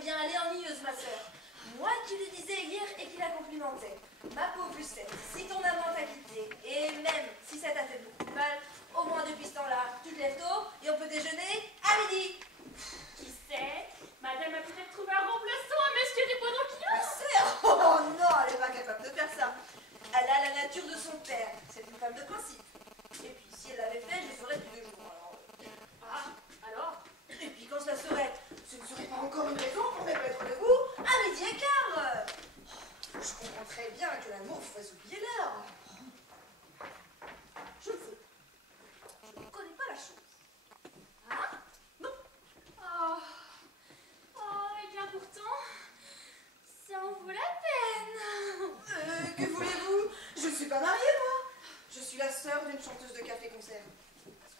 bien, elle est ennuyeuse, ma sœur. Moi qui le disais hier et qui la complimentais. Ma pauvre Lucette, si ton amant t'a quitté, et même si ça t'a fait beaucoup de mal, au moins depuis ce temps-là, tu te lèves tôt et on peut déjeuner à midi. Qui sait? Madame a peut-être trouvé un remplaçant à monsieur du Bois d'Anguillon. Ma sœur, oh non, elle n'est pas capable de faire ça. Elle a la nature de son père. C'est une femme de principe. Et puis, si elle l'avait fait, je ferais tous les jours. Alors? Et puis, quand cela serait, ce ne serait pas encore une raison pour me mettre debout à midi et quart. Je comprends très bien que l'amour vous fasse oublier l'heure. Je le sais. Je ne connais pas la chose. Hein? Non. Et bien pourtant, ça en vaut la peine. Que voulez-vous? Je ne suis pas mariée, moi. Je suis la sœur d'une chanteuse de café-concert.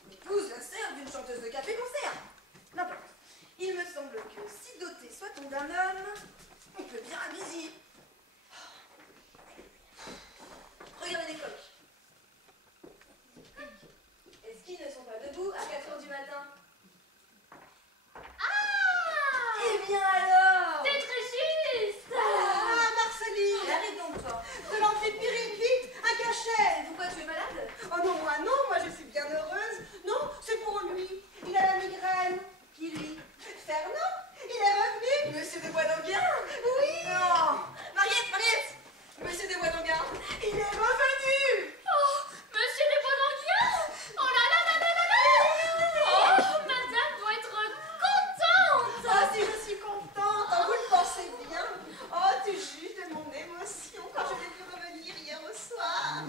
On épouse la sœur d'une chanteuse de café-concert. N'importe. Il me semble que si doté soit-on d'un homme, on peut bien à midi. Regardez les coqs. Est-ce qu'ils ne sont pas debout à 4 h du matin? Eh bien alors! C'est très juste. Marceline! Arrête donc, toi! De l'amphipyrine, vite, un cachet! Pourquoi tu es malade? Oh non, moi je suis bien heureuse. Non, c'est pour lui. Il a la migraine. Qui lui? Fernand, il est revenu. Monsieur de Boisdanguin? Oui. Non! Mariette! Monsieur de Boisdanguin! Il est revenu. Oh, monsieur de Bois d'Anguillon. Oh là là là là là là. Oh, madame doit être contente. Oh, si je suis contente, oh, vous le pensez bien. Oh, tu juges de mon émotion quand je l'ai vu revenir hier au soir.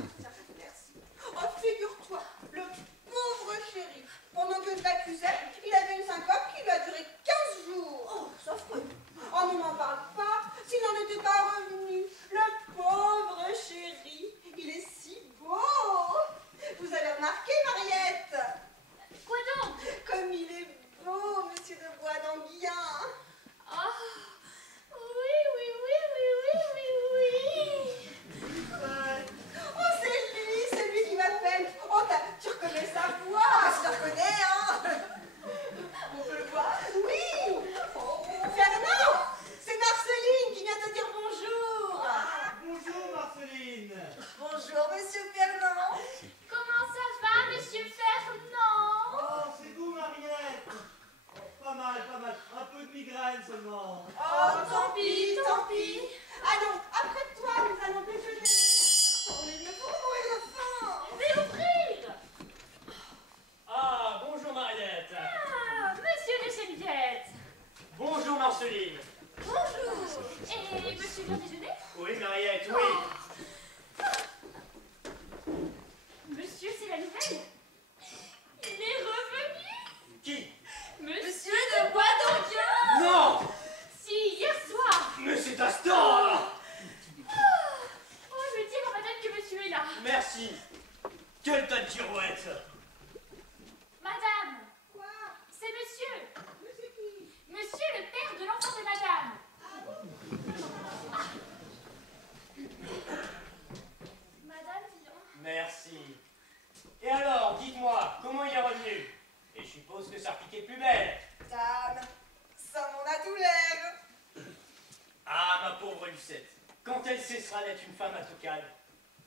Merci. Oh, figure-toi, le pauvre chéri, pendant que je l'accusais, il avait une syncope qui lui a duré 15 jours. Oh, ça fouille! Oh, ne m'en parle pas, s'il n'en était pas revenu. Le pauvre chéri, il est si beau. Vous avez remarqué, Mariette? Quoi donc? Comme il est beau, monsieur de Bois d'Anguillon. Oh, oui. Oh, c'est lui qui m'appelle. Oh, tu reconnais sa voix. Ah, je la reconnais, hein! On peut le voir? Oui. Oh, Fernand, c'est Marceline qui vient te dire bonjour. Bonjour Marceline. Bonjour, monsieur Fernand! Comment ça va, monsieur Fernand? Oh, c'est vous Mariette. Pas mal. Un peu de migraine seulement. Oh, tant pis! Allons, après toi, nous allons déjeuner. Oh, mais il me faut mourir de faim. Mais ouvrir! Ah, bonjour Mariette. Ah, monsieur de Geneviève. Bonjour Marceline. Bonjour. Et monsieur vient déjeuner? Oui Mariette, oui. Monsieur, c'est la nouvelle? Il est revenu? Qui? Monsieur de Bois d'Anguillon? Non. Si, hier soir. Mais c'est Astor. Oh, je vais dire à madame que monsieur est là. Merci. Quel tas de girouettes. Madame, Quoi? c'est monsieur. Monsieur qui? Monsieur le père de l'enfant de madame. Madame Villon. Merci. Et alors, dites-moi, comment il est revenu? Et je suppose que sa pique est plus belle. Dame, ça m'en a tout l'air. Ah, ma pauvre Lucette. Quand elle cessera d'être une femme à tout calme.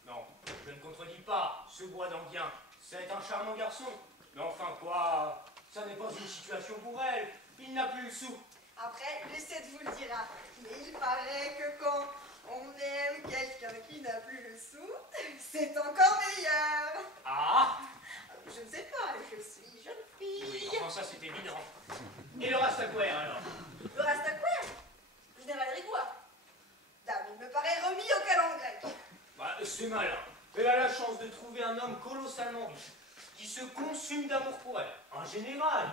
Non, je ne contredis pas. Ce Bois d'Anguien, c'est un charmant garçon. Mais enfin quoi, ça n'est pas une situation pour elle. Il n'a plus le sou. Après, Lucette vous le dira. Mais il paraît que quand on aime quelqu'un qui n'a plus le sou, c'est encore meilleur. Ah. Je ne sais pas, je suis jeune fille. Oui, enfin ça c'est évident. Et le Rastaquaire alors? Le Rastaquaire? Général Rigois. Dame, il me paraît remis au calendrier grec. Bah, c'est malin. Elle a la chance de trouver un homme colossalement riche, qui se consume d'amour pour elle. Un général.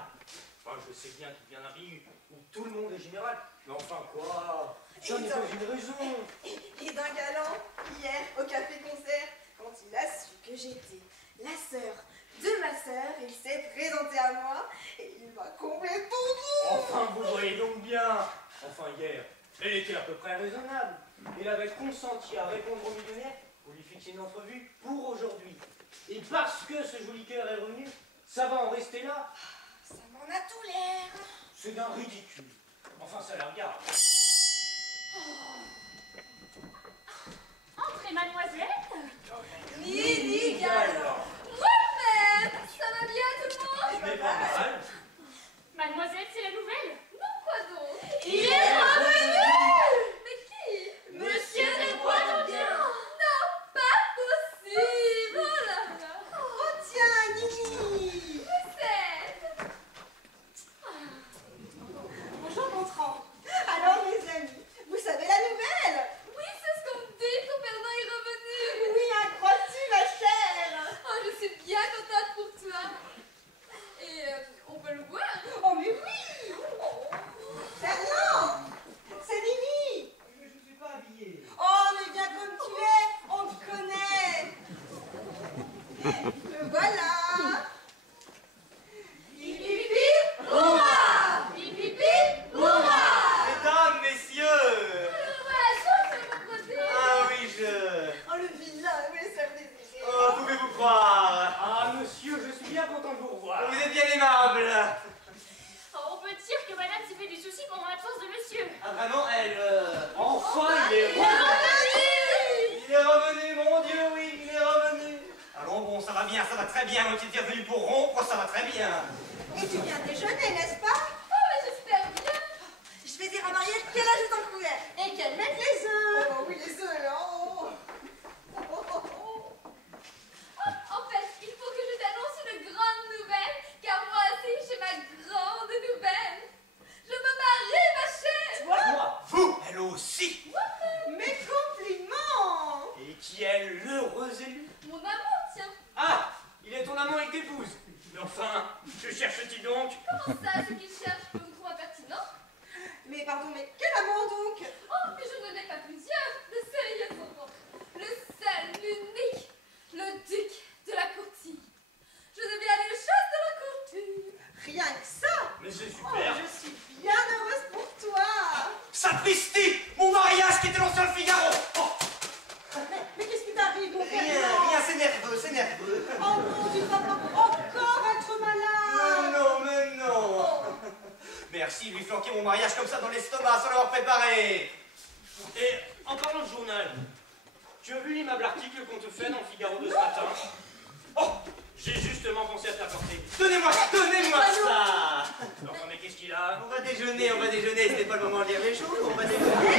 Enfin, je sais bien qu'il vient d'un pays où tout le monde est général. Mais enfin quoi, ça n'est pas une raison. Et d'un galant, hier, au café-concert, quand il a su que j'étais la sœur de ma sœur, il s'est présenté à moi et il m'a comblé tout. Enfin, vous voyez donc bien. Enfin, hier, elle était à peu près raisonnable. Elle avait consenti à répondre au millionnaire pour lui fixer une entrevue pour aujourd'hui. Et parce que ce joli cœur est revenu, ça va en rester là. Ça m'en a tout l'air. C'est d'un ridicule. Enfin, ça la regarde. Entrez, mademoiselle. Nini Galant. Romaine, ça va bien tout le monde? Mais pas mal. Mademoiselle, c'est la nouvelle? Non, quoi donc? Il est revenu. Mais qui? Monsieur Desbois d'Enghien. Non, pas possible. Oh là là. Oh tiens, Nini. C'est... Bonjour, Gontran. Alors, mes amis, vous savez la nouvelle? Oui, c'est ce qu'on me dit, ton perdant est revenu. Oui, un crois-tu, ma chère? Oh, je suis bien contente pour toi. Et on peut le voir? Oh, mais oui. Fernand, c'est Nini. Mais je ne suis pas habillé. Oh, mais viens comme tu es, on te connaît. Le voilà. Hihihi, hurrah. Hihihi, hurrah. Mesdames, messieurs! Ouais, Ah oui, je... Oh, le vilain, mes sœurs désirées. Oh, pouvez-vous croire? Ah, monsieur, je suis bien content de vous revoir. Vous êtes bien aimable. on peut dire que madame s'est fait du souci pendant l'absence de monsieur. Ah vraiment, elle... Enfin, il est revenu. Il est revenu, mon Dieu, oui, il est revenu. Allons, bon, ça va bien, ça va très bien. Mon petit est venu pour rompre, ça va très bien. Et tu viens déjeuner, n'est-ce pas? Oh, mais j'espère bien. Je vais dire à Mariette qu'elle ajoute un couvert et qu'elle mette les œufs. Oh oui, les œufs, là. Oh. En fait, il faut que je t'annonce une grande nouvelle, car moi aussi j'ai ma grande nouvelle. Je me marie, ma chère. Quoi? Vous, elle aussi. Mes compliments. Et qui est l'heureux élu? Mon amour, tiens. Ah, il est ton amant et t'épouse. Mais enfin, que cherche-t-il donc? Comment ça, ce qu'il cherche, je me trouve impertinent? Mais pardon, mais quel amour donc? Oh, mais je n'en ai pas plusieurs. Le seul et innocent. Le seul, l'unique. Le duc de la courtille. Je deviens les choses de la courtille. Rien que ça. Mais c'est Oh, super. je suis bien heureuse pour toi. Sapristi, mon mariage qui était lancé le Figaro. Oh, Mais qu'est-ce qui t'arrive, mon rien, Fernand? rien, c'est nerveux, c'est nerveux. Oh non, tu ne vas pas encore être malade. Non, mais non. Merci de lui flanquer mon mariage comme ça dans l'estomac sans l'avoir préparé. Et en parlant de journal, tu as vu l'aimable article qu'on te fait dans le Figaro de ce matin? Oh, j'ai justement pensé à t'apporter. Donnez-moi ça. Enfin, mais qu'est-ce qu'il a? On va déjeuner, c'était pas le moment de lire les journaux, on va déjeuner.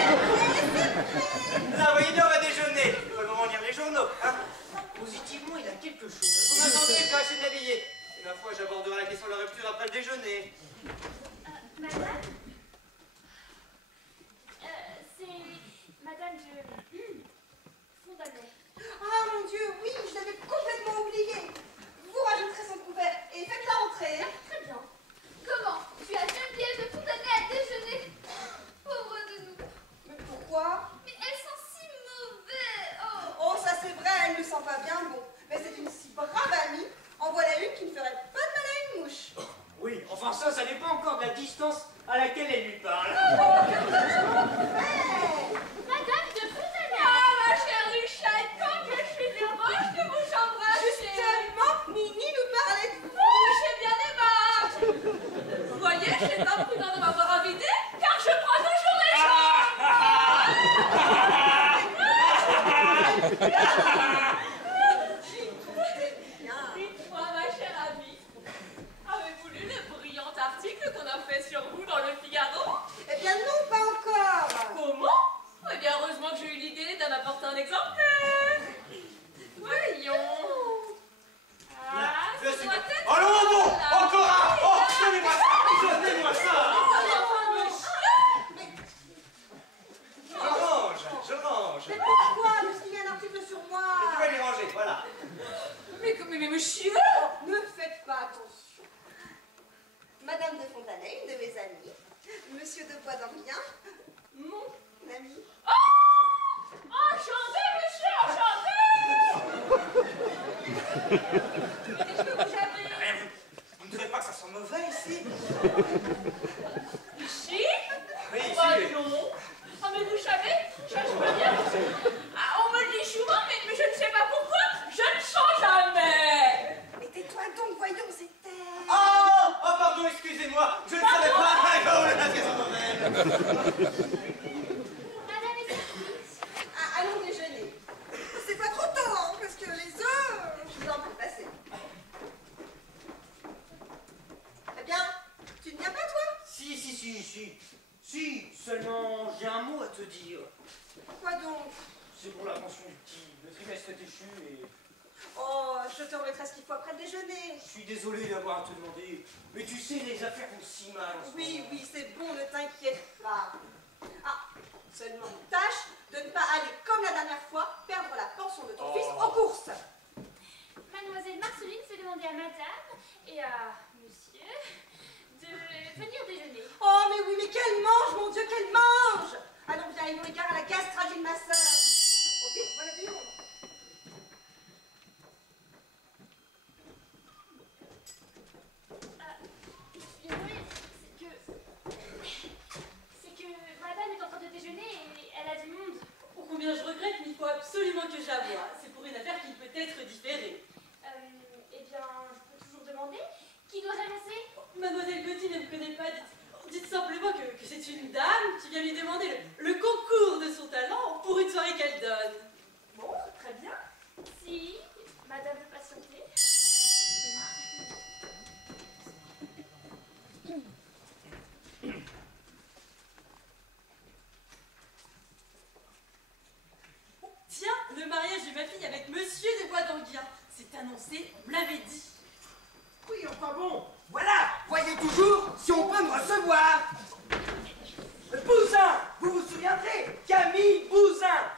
Là, vous voyez bien, on va déjeuner, c'est pas le moment de lire les journaux, hein. Positivement, il a quelque chose. Vous m'attendez, je vais essayer de m'habiller. Et ma foi, j'aborderai la question de la rupture après le déjeuner. Madame c'est madame de Fontanet. Ah mon Dieu, oui, je l'avais complètement oublié. Vous rajouterez son couvert et faites-la entrer. Très bien. Comment? Tu as Geneviève de Fontanet à déjeuner? Pauvre de nous. Mais pourquoi? Mais elles sont si mauvais. Oh. Oh, ça c'est vrai, elle ne sent pas bien bon. Mais c'est une si brave amie. En voilà une qui ne ferait pas de mal à une mouche. Oui, enfin ça dépend encore de la distance à laquelle elle lui parle. Madame de Fontanet. Ah, ma chère Richard, quand je suis heureuse de vous embrasser. Justement, Nini nous parlait de vous. Oh, j'ai bien des marques. Vous voyez, je n'ai pas prudent de m'avoir invité, car je prends toujours les Dites-moi, ma chère amie, avez-vous lu le brillant article qu'on a fait sur vous dans le Figaro? Eh bien non, pas encore. Comment? Eh bien, heureusement que j'ai eu l'idée d'en apporter un exemplaire. Voyons. Ah, ça doit être... Oh non, bon, là. encore un. Oh, donnez-moi ça. Je range. Mais pourquoi? Puisqu'il y a un article sur moi. Tu vas les ranger, voilà. Mais monsieur! Oh, ne faites pas attention. Madame de Fontanet, une de mes amies. Monsieur de Bois d'Enghien, mon ami. Oh! Enchanté, monsieur, enchanté! Mais qu'est-ce que vous avez? Rien, vous ne trouvez pas que ça sent mauvais ici? Ici? Oui, Bah ici. non. Ah, mais vous savez, je peux bien. Ah, on me le dit souvent, mais je ne sais pas pourquoi, je ne sens jamais. Mais tais-toi donc, voyons, c'est elle. Oh, pardon, excusez-moi, je ne savais pas. Oh là là, qu'elles sont mauvaises. Madame est surprise. Ah, allons déjeuner. C'est pas trop tôt, hein, parce que les œufs... Je vous en prie, passez. Eh bien, tu ne viens pas, toi? Si, seulement j'ai un mot à te dire. Quoi donc? C'est pour la pension du petit. Le trimestre est échu et... Oh, je te remettrai ce qu'il faut après le déjeuner. Je suis désolé d'avoir à te demander, mais tu sais, les affaires vont si mal en ce Oui, moment. oui, c'est bon, ne t'inquiète pas. Ah, seulement tâche de ne pas aller, comme la dernière fois, perdre la pension de ton fils aux courses. Mademoiselle Marceline fait demander à madame et à monsieur de venir déjeuner. Oh, mais oui, mais qu'elle mange, mon Dieu, qu'elle mange. Allons, viens, ayons égard à la gastragie de ma sœur. Oh, vite, voilà du monde. Désolée, c'est que madame est en train de déjeuner et elle a du monde. Oh, combien je regrette, mais il faut absolument que j'avoue. C'est pour une affaire qui peut être différée. Eh bien, je peux toujours demander qui doit annoncer. Mademoiselle Gauthier ne me connaît pas. Dites simplement que c'est une dame qui vient lui demander le concours de son talent pour une soirée qu'elle donne. Bon, très bien. Si madame veut patienter. Tiens, le mariage de ma fille avec Monsieur de Bois d'Anguien. C'est annoncé, on me l'avait dit. Oui, enfin bon, voilà, voyez toujours si on peut me recevoir. Bousin, vous vous souviendrez, Camille Bousin.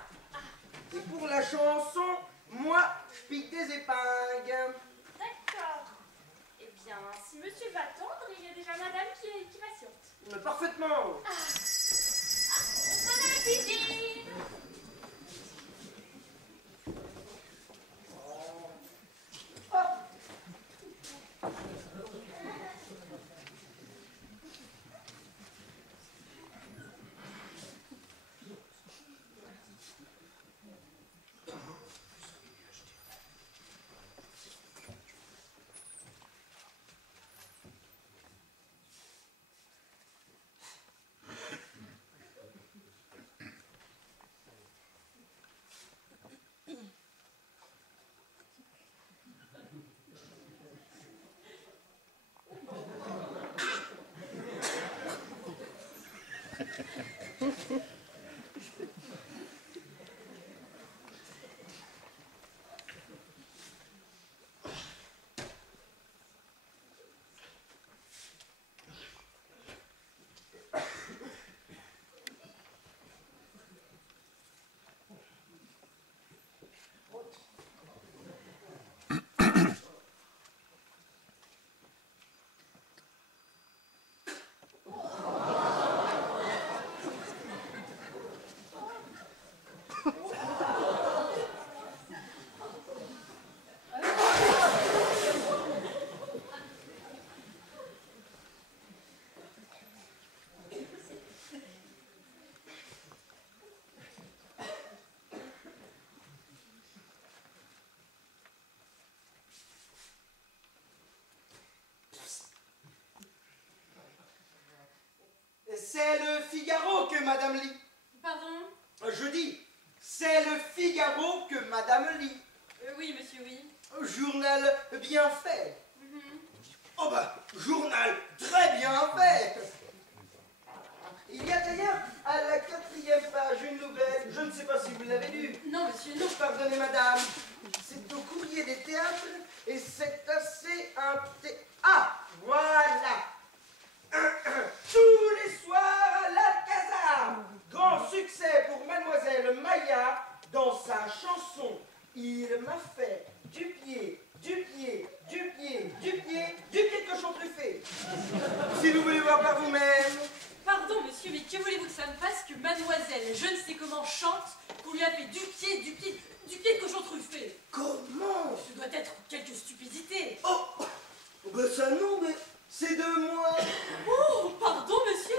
Et pour la chanson, moi, je pique des épingles. D'accord. Eh bien, si monsieur va attendre, il y a déjà madame qui patiente. Parfaitement. Madame la cuisine. C'est le Figaro que Madame lit. Pardon? Je dis, c'est le Figaro que Madame lit. Oui, monsieur, oui. Journal bien fait. Oh bah, journal très bien fait. Il y a d'ailleurs à la 4e page une nouvelle, je ne sais pas si vous l'avez lue. Non, monsieur, non. Pardonnez madame, c'est au courrier des théâtres et c'est assez Ah, voilà. Tous les soirs à l'Alcazar. Grand succès pour mademoiselle Maya dans sa chanson. Il m'a fait du pied de cochon truffé. Si vous voulez voir par vous-même. Pardon, monsieur, mais que voulez-vous que ça me fasse que mademoiselle, je ne sais comment, chante qu'on lui a fait du pied de cochon truffé? Comment? Ce doit être quelque stupidité. Oh, ben ça non, mais c'est de moi. Oh, pardon, monsieur,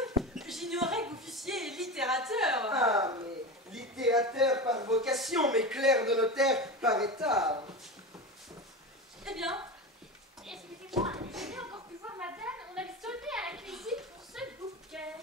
j'ignorais que vous fussiez littérateur. Ah, mais littérateur par vocation, mais clerc de notaire par état. Eh bien, Excusez-moi, je n'ai encore pu voir madame. On avait sonné à la cuisine pour ce bouquet.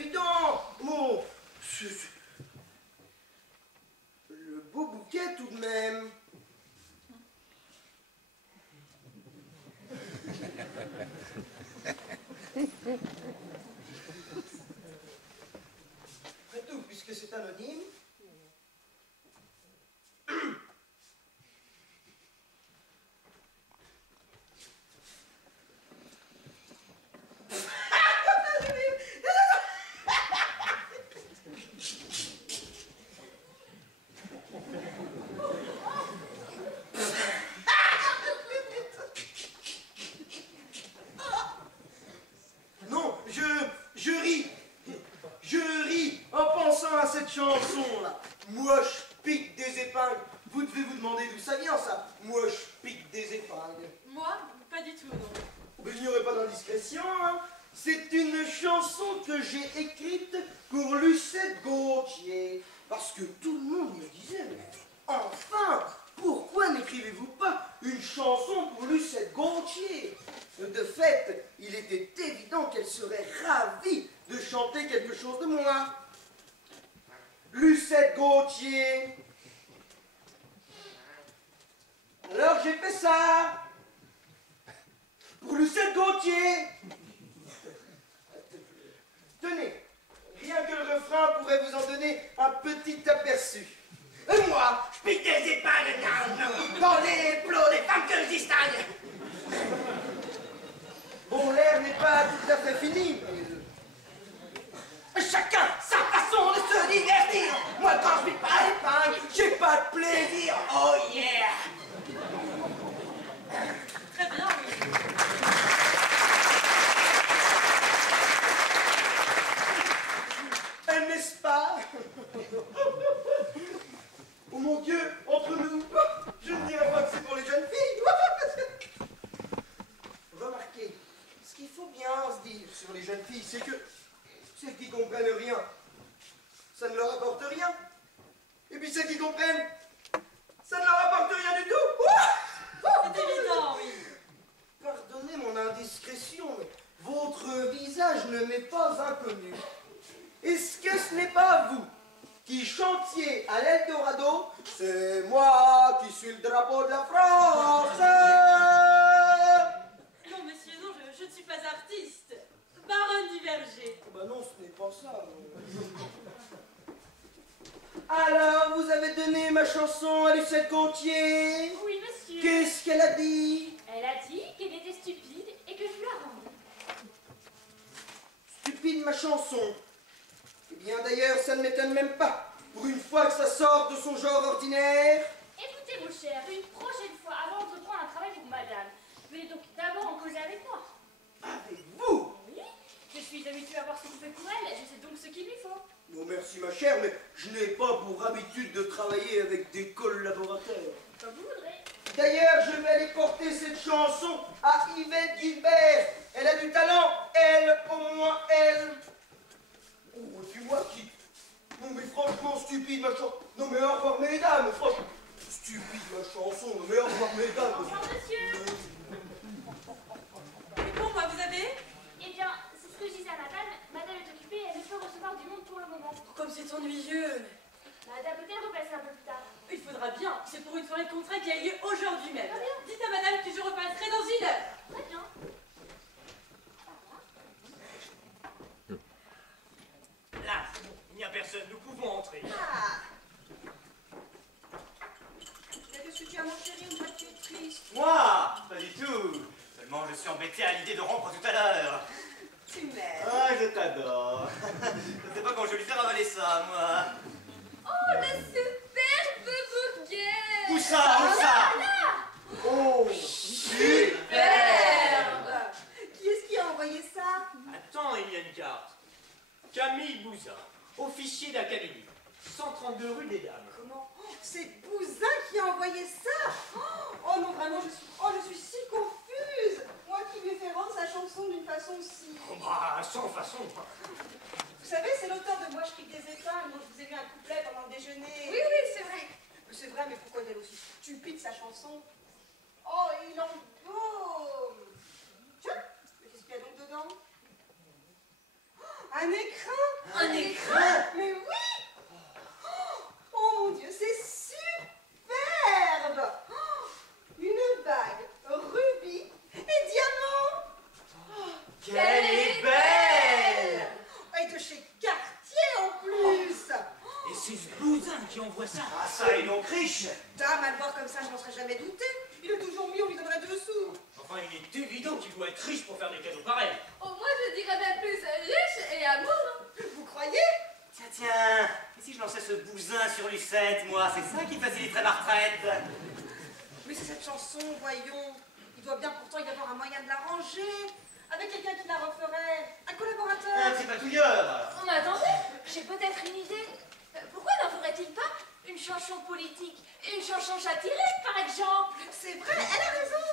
évident. Bon, le beau bouquet tout de même. Après tout, puisque c'est anonyme. Non, je ris. Je ris en pensant à cette chanson-là. Moi, je pique des épingles. Vous devez vous demander d'où ça vient, ça. Moi, je pique des épingles. Moi, pas du tout, non. Mais il n'y aurait pas d'indiscrétion, hein. C'est une chanson que j'ai écrite pour Lucette Gauthier. Parce que tout le monde me disait, mais enfin, pourquoi n'écrivez-vous pas une chanson pour Lucette Gauthier? De fait, il était évident qu'elle serait ravie de chanter quelque chose de moi. Lucette Gauthier. Alors j'ai fait ça. Pour Lucette Gauthier. Tenez, rien que le refrain pourrait vous en donner un petit aperçu. Et moi, je pique des épingles dans les plots des femmes que je distingue. Bon, l'air n'est pas tout à fait fini. Chacun sa façon de se divertir. Moi, quand je pique pas l'épingle, j'ai pas de plaisir. Oh yeah. Très bien, oui. N'est-ce pas? Oh mon Dieu, entre nous, je ne dirais pas que c'est pour les jeunes filles. Remarquez, ce qu'il faut bien se dire sur les jeunes filles, c'est que celles qui comprennent rien, ça ne leur apporte rien. Et puis celles qui comprennent, ça ne leur apporte rien du tout. C'est évident, oui. Pardonnez mon indiscrétion, mais votre visage ne m'est pas inconnu. Est-ce que ce n'est pas vous qui chantiez à l'Eldorado? C'est moi qui suis le drapeau de la France. Non, monsieur, non, je ne suis pas artiste. Baronne du Verger. Bah non, ce n'est pas ça. Alors, vous avez donné ma chanson à Lucette Gauthier? Oui, monsieur. Qu'est-ce qu'elle a dit? Elle a dit qu'elle était stupide et que je lui la rendais. Stupide ma chanson. Eh bien d'ailleurs, ça ne m'étonne même pas. Pour une fois que ça sort de son genre ordinaire. Écoutez, mon cher, une prochaine fois, avant d'entreprendre un travail pour madame, veuillez donc d'abord en causer avec moi. Avec vous? Oui, je suis habituée à voir ce qu'on fait pour elle, je sais donc ce qu'il lui faut. Non merci ma chère, mais je n'ai pas pour habitude de travailler avec des collaborateurs. Comme vous voudrez. D'ailleurs, je vais aller porter cette chanson à Yvette Gilbert. Elle a du talent, elle, au moins elle. Oh, tu vois qui? Non mais franchement, stupide ma chanson. Non mais au revoir mesdames, franchement. Stupide ma chanson, non mais au revoir mesdames. Au revoir, monsieur. Et pour moi, vous avez? Eh bien, c'est ce que je disais à madame. Madame est occupée, elle ne peut recevoir du monde pour le moment. Oh, comme c'est ennuyeux. Madame peut-elle repasser un peu plus tard? Il faudra bien. C'est pour une soirée de contrat qui a lieu aujourd'hui même. Très bien. Dites à madame que je repasserai dans 1 heure. Très bien. Là, il n'y a personne, nous pouvons entrer. Ah. Mais qu'est-ce que tu as, mon chéri? On dirait que tu es triste. Moi, pas du tout. Seulement, je suis embêté à l'idée de rompre tout à l'heure. Tu m'aimes. Ah, je t'adore. Je sais pas quand je vais lui faire avaler ça, moi. Oh, le superbe bouquet! Où ça? Où ça? Oh, Superbe! Qui est-ce qui a envoyé ça? Attends, il y a une carte. Camille Bouzin, officier d'académie. 132 rue des Dames. Comment? Oh, c'est Bouzin qui a envoyé ça? Oh non, vraiment, je suis si confuse. Moi qui lui ai fait rendre sa chanson d'une façon si... Oh bah, sans façon. Vous savez, c'est l'auteur de Moi je pique des épingles, dont je vous ai lu un couplet pendant le déjeuner. Oui, oui, c'est vrai. C'est vrai, mais pourquoi elle est aussi stupide, sa chanson? Oh, il embaume. Tiens, mais qu'est-ce qu'il y a donc dedans? Un écrin? Un écrin? Mais oui! Oh mon Dieu, c'est superbe! Une bague, rubis et diamant! Qu'elle est belle! Et de chez Cartier en plus! Et c'est ce bousin qui envoie ça. Ah, ça est donc riche! Dame, à le voir comme ça, je m'en serais jamais douté. Il est toujours mis, on lui donnerait 2 sous. Enfin, il est évident qu'il doit être riche pour faire des cadeaux pareils. Oh, moi je dirais même plus riche et amour. Vous croyez? Tiens, tiens, et si je lançais ce bousin sur Lucette, moi, c'est ça qui faciliterait ma retraite. Mais c'est cette chanson, voyons. Il doit bien pourtant y avoir un moyen de l'arranger. Avec quelqu'un qui la referait. Un collaborateur. Un petit patouilleur. Oh, mais attendez, j'ai peut-être une idée. Pourquoi n'en ferait-il pas une chanson politique? Une chanson satirique, par exemple? C'est vrai, elle a raison.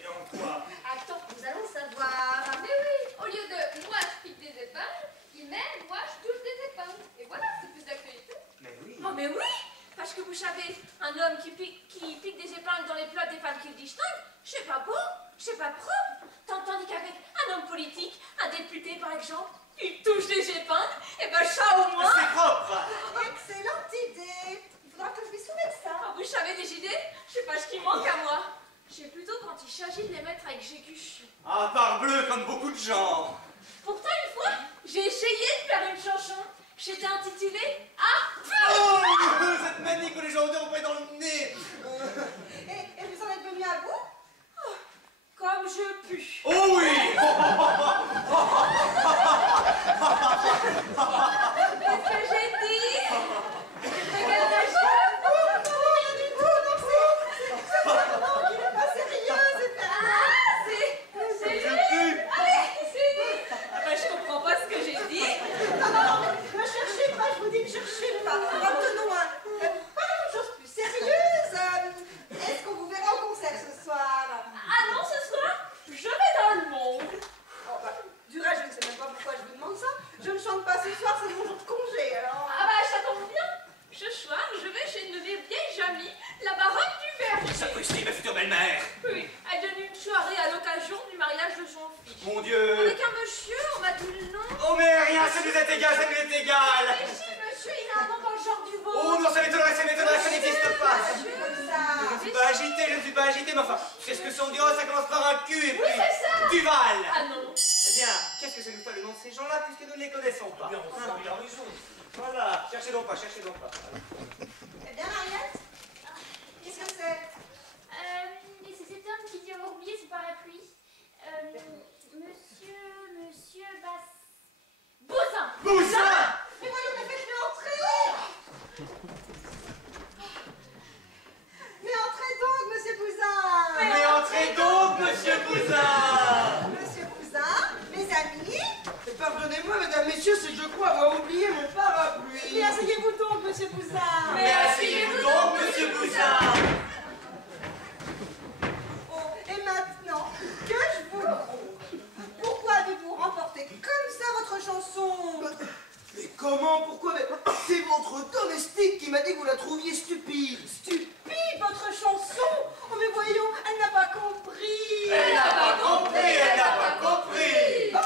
Et en quoi? Attends, nous allons savoir. Mais oui, au lieu de moi je pique des épingles, il met moi je touche des épingles. Et voilà, c'est plus d'actualité. Mais oui. Oh, mais oui, parce que vous savez, un homme qui pique des épingles dans les plats des femmes qu'il distingue, c'est pas beau, c'est pas propre. Tandis qu'avec un homme politique, un député par exemple, il touche des épingles, et ben ça au moins. C'est propre. Excellente idée. Il faudra que je lui soumette ça. Ah, vous savez des idées? Je sais pas ce qui manque à moi. C'est plutôt quand il s'agit de les mettre à exécution. Ah, parbleu, comme beaucoup de gens. Pourtant, une fois, j'ai essayé de faire une chanson. J'étais intitulée Ah Oh, cette manie que les gens ont pas dans le nez. Et vous en êtes venu à bout? comme je puis. Oh oui. Qu'est-ce que j'ai dit? Regarde la Rien du tout, non, c'est Fernand qui n'est pas sérieux, c'est Fernand. c'est lui. Allez, c'est lui. Ah bah, je comprends pas ce que j'ai dit. Non, mais ne cherchez pas, je vous dis, ne cherchez pas. Obtenons parlons de choses plus sérieuses. Est-ce qu'on vous verra au concert ce soir? Ah non, ce soir, je vais dans le monde. Oh, bah, du reste, je ne sais même pas pourquoi je vous demande ça. Je ne chante pas ce soir, c'est mon jour de congé, alors. Ah bah, ça tombe bien. Ce soir, je vais chez une de mes vieilles amies, la baronne du Verger. Ça possible, ma future belle-mère. Oui, elle donne une soirée à l'occasion du mariage de son fils. Mon Dieu. Avec un monsieur, on m'a dit le nom. Oh mais rien, ça nous est égal, ça nous est égal. Mais si, monsieur, il a un nom dans le genre du vôtre. Oh non, ça m'étonnerait, ça n'existe pas. Je ne suis pas agité, mais enfin, c'est ce que son dieu, ça commence par un Q et puis Oui, c'est ça. Duval. Ah non. Eh bien, qu'est-ce que ça nous fait le nom de ces gens-là puisque nous ne les connaissons pas? Bien, enfin, il a raison. Voilà, cherchez donc pas, cherchez donc pas. Eh bien, Mariette, qu'est-ce que c'est? Mais c'est cet homme qui dit avoir oublié son parapluie. Monsieur Bousin. Bousin. Mais voyons, mais faites-le entrer! Mais entrez donc, monsieur Bousin! Mais entrez donc, monsieur Bousin. Monsieur Bousin, mes amis, Pardonnez-moi, mesdames, messieurs, c'est je crois avoir oublié mon parapluie. mais asseyez-vous donc, monsieur Bousin! Mais asseyez-vous donc, monsieur Bousin. Oh, et maintenant, que je vous prouve, pourquoi avez-vous remporté comme ça votre chanson? Mais comment, pourquoi? C'est votre domestique qui m'a dit que vous la trouviez stupide. Stupide, votre chanson? Oh, mais voyons, elle n'a pas compris! Elle n'a pas compris, elle n'a pas compris. Ah,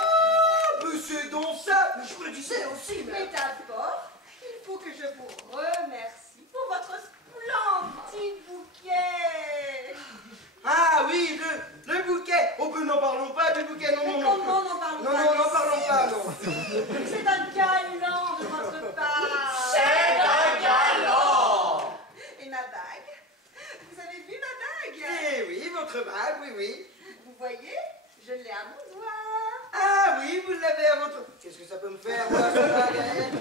mais c'est donc ça. Je vous le disais aussi, mais... Mais d'abord, il faut que je vous remercie pour votre splendide bouquet! Ah oui, le bouquet. Oh, ben n'en parlons pas du bouquet, non, non, Mais non. comment n'en parlons Non, pas? non, n'en parlons pas, non. C'est un galant de votre part! C'est un galant. Et ma bague? Vous avez vu ma bague? Eh oui, votre bague, oui, oui. Vous voyez, je l'ai à mon doigt. Ah oui, vous l'avez à votre... Qu'est-ce que ça peut me faire, moi, cette bague, hein?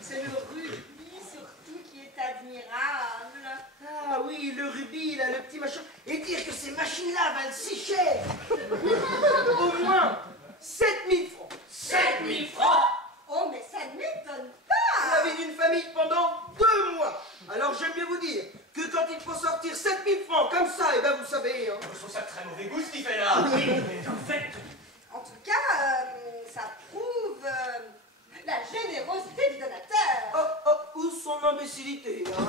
C'est le rubis surtout qui est admirable. Ah oui, le rubis, là, le petit machin. Et dire que ces machines-là valent si cher. Au moins 7000 francs. 7000 francs. Oh, mais ça ne m'étonne Vous pas! avez d'une famille pendant 2 mois. Alors j'aime bien vous dire que quand il faut sortir 7000 francs comme ça, et ben vous savez... Hein. Je trouve ça de très mauvais goût, ce qu'il fait là. Oui, mais en fait, En tout cas, ça prouve la générosité du donateur. Oh, oh, où son imbécilité, hein.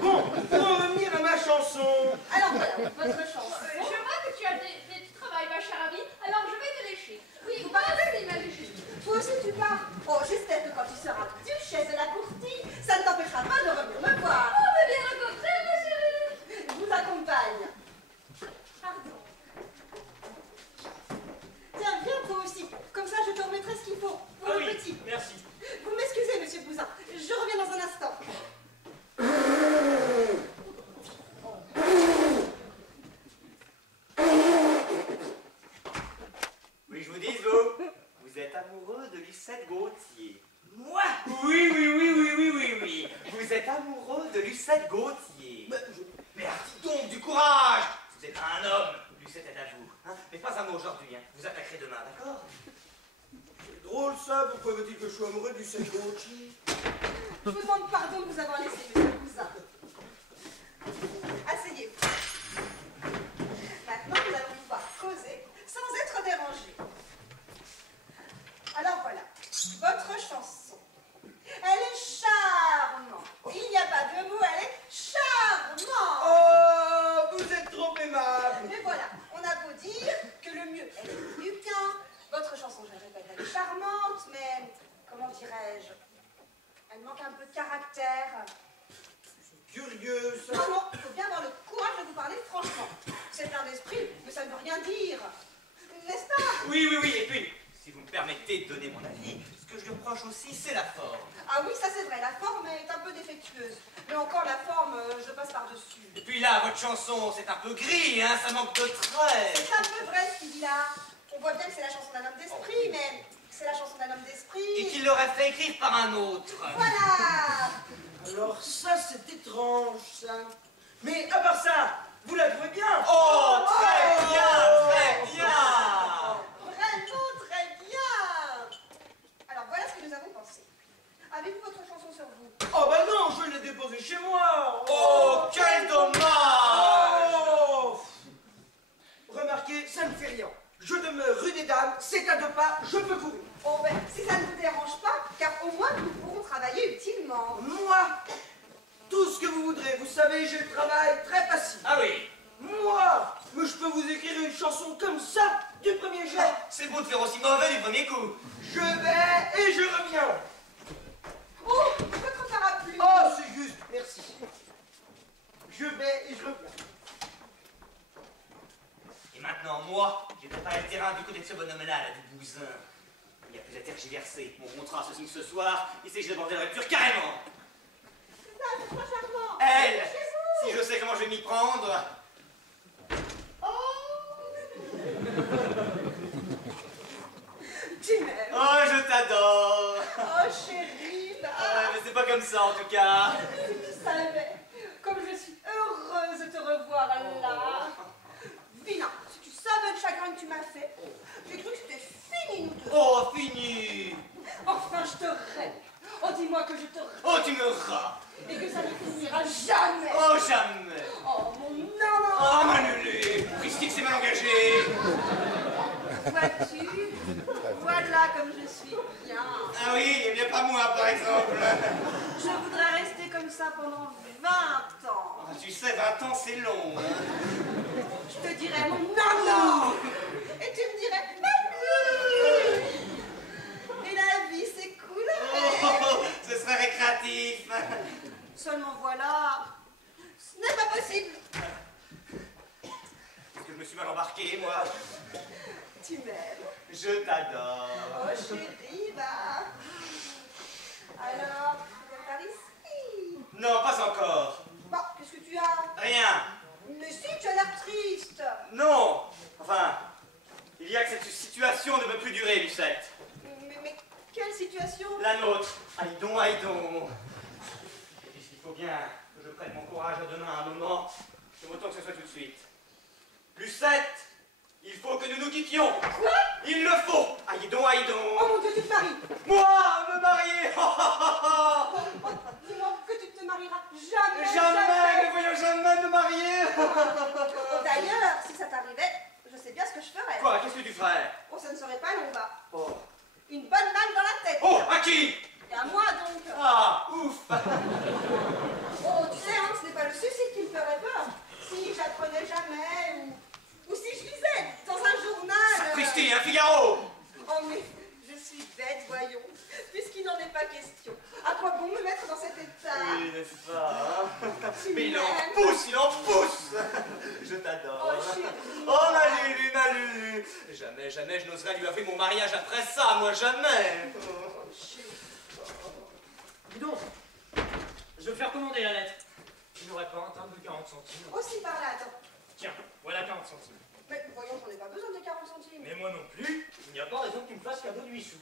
Bon, pour en revenir à ma chanson... Alors voilà, votre chanson. Je vois que tu as des petits travails, ma chère amie, alors je vais te lécher. Oui, Vous moi parlez? aussi, ma lécher. tu pars? Oh, j'espère que quand tu seras duchesse de la courtille, ça ne t'empêchera pas de revenir me voir. Oh, mais bien au contraire, ma chérie. Je vous accompagne. Pardon. Tiens, viens toi aussi. Comme ça, je te remettrai ce qu'il faut pour Ah le oui, petit. merci. Vous m'excusez, monsieur Bousin. Je reviens dans un instant. Oui, je vous dis, vous êtes amoureux de Lucette Gauthier. Moi? Oui. Vous êtes amoureux de Lucette Gauthier. Mais arrêtez donc du courage. Vous êtes un homme, Lucette est à vous. Hein, mais pas un mot aujourd'hui, hein. Vous attaquerez demain, d'accord? C'est drôle ça, pourquoi veut-il que je sois amoureux du Lucette Gauthier? Je vous demande pardon de vous avoir laissé, monsieur Bousin. Asseyez-vous. Maintenant, nous allons pouvoir causer sans être dérangés. Alors voilà, votre chanson. Elle est charmante. Il n'y a pas de mots, elle est charmante. Oh, vous êtes trop aimable. Mais voilà, on a beau dire que le mieux est le mieux qu'un. Votre chanson, je le répète, elle est charmante, mais comment dirais-je? Elle manque un peu de caractère. Curieux ça. Non, il faut bien avoir le courage de vous parler franchement. C'est plein d'esprit, mais ça ne veut rien dire. N'est-ce pas? Oui, et puis, si vous me permettez de donner mon avis, ce que je lui reproche aussi, c'est la forme. Ah oui, ça c'est vrai, la forme est un peu défectueuse. Mais encore la forme, je passe par-dessus. Et puis là, votre chanson, c'est un peu gris, hein, ça manque de traits. C'est un peu vrai ce qu'il dit là. On voit bien que c'est la chanson d'un homme d'esprit, mais c'est la chanson d'un homme d'esprit. Et qu'il l'aurait fait écrire par un autre. Voilà. Alors ça, c'est étrange ça. Mais à part ça, vous la trouvez bien? Oh, très bien. Vraiment très bien. Alors voilà ce que nous avons pensé. Avez-vous votre chanson sur vous? Oh bah non, je l'ai déposée chez moi. Oh, quel dommage. Oh. Remarquez, ça ne fait rien. Je demeure rue des Dames, c'est à 2 pas, je peux courir. Oh ben, si ça ne vous dérange pas, car au moins nous pourrons travailler utilement. Moi, tout ce que vous voudrez, vous savez, j'ai le travail très facile. Ah oui. Moi, mais je peux vous écrire une chanson comme ça, du premier jet. C'est beau de faire aussi mauvais du premier coup. Je vais et je reviens. Oh, votre parapluie. Oh, c'est juste, merci. Je vais et je reviens. Et maintenant, moi, j'ai préparé le terrain du côté de ce bonhomme-là, du Bousin. Il n'y a plus à tergiverser. Mon contrat se signe ce soir, il sait que je déborderai de rupture carrément. C'est ça, c'est trop charmant. Elle, Chez vous. si je sais comment je vais m'y prendre. Tu m'aimes. Oh, je t'adore. Oh, chérie, bah. Mais c'est pas comme ça, en tout cas. Si tu savais, comme je suis heureuse de te revoir là. Vilain, si tu savais le chagrin que tu m'as fait, j'ai cru que c'était fini, nous deux. Oh, fini. Enfin, je te rêve. Oh, dis-moi que je te rêve. Oh, tu me ras. Et que ça ne finira jamais. Oh, jamais. Oh, mon nanan. Oh, ma lulé. Christique s'est mal engagé. Vois-tu, voilà comme je suis bien. Ah oui, et bien pas moi, par exemple. Je voudrais rester comme ça pendant 20 ans. Ah, tu sais, 20 ans, c'est long. Hein. Je te dirais mon nanan. Et tu me dirais mamie. Et la vie s'écoulerait. Oh, ce serait récréatif. Seulement voilà, ce n'est pas possible. Est-ce que je me suis mal embarqué, moi? Tu m'aimes. Je t'adore. Oh chérie, bah. Alors, tu viens par ici? Non, pas encore. Bon, qu'est-ce que tu as? Rien. Mais si, tu as l'air triste. Non. Enfin, il y a que cette situation ne peut plus durer, Lucette. Mais quelle situation? La nôtre. Aïdon, aïdon. Et puisqu'il faut bien que je prenne mon courage à demain à un moment, je m'autant que ce soit tout de suite. Lucette, il faut que nous nous quittions. Quoi? Il le faut. Aïdon, aïdon. Oh mon Dieu, tu te maries. Moi, me marier. Oh, dis-moi que tu ne te marieras jamais. Jamais, ne voyons jamais me marier. Oh, d'ailleurs, si ça t'arrivait, je sais bien ce que je ferais. Quoi? Qu'est-ce que tu ferais? Oh, ça ne serait pas long, va. Oh. Une bonne balle dans la tête. Oh, à qui? Et à moi, donc. Ah, ouf. Oh, tu sais, hein, ce n'est pas le suicide qui me ferait peur. Si j'apprenais jamais, ou si je lisais dans un journal. Sapristi, un Figaro. Oh, mais je suis bête, voyons. n'est-ce pas hein? Mais il en pousse, il en pousse. Je t'adore. Oh, chérie. Oh, ma Lulu, ma Lulu. Jamais, jamais je n'oserais lui avouer mon mariage après ça, moi, jamais. Oh, chérie. Dis donc, je vais faire commander la lettre. Tu n'aurais pas un timbre de 40 centimes? Aussi par là, attends. Tiens, voilà 40 centimes. Mais voyons, j'en ai pas besoin de 40 centimes. Mais moi non plus, il n'y a pas raison que tu me fasses cadeau de 8 sous.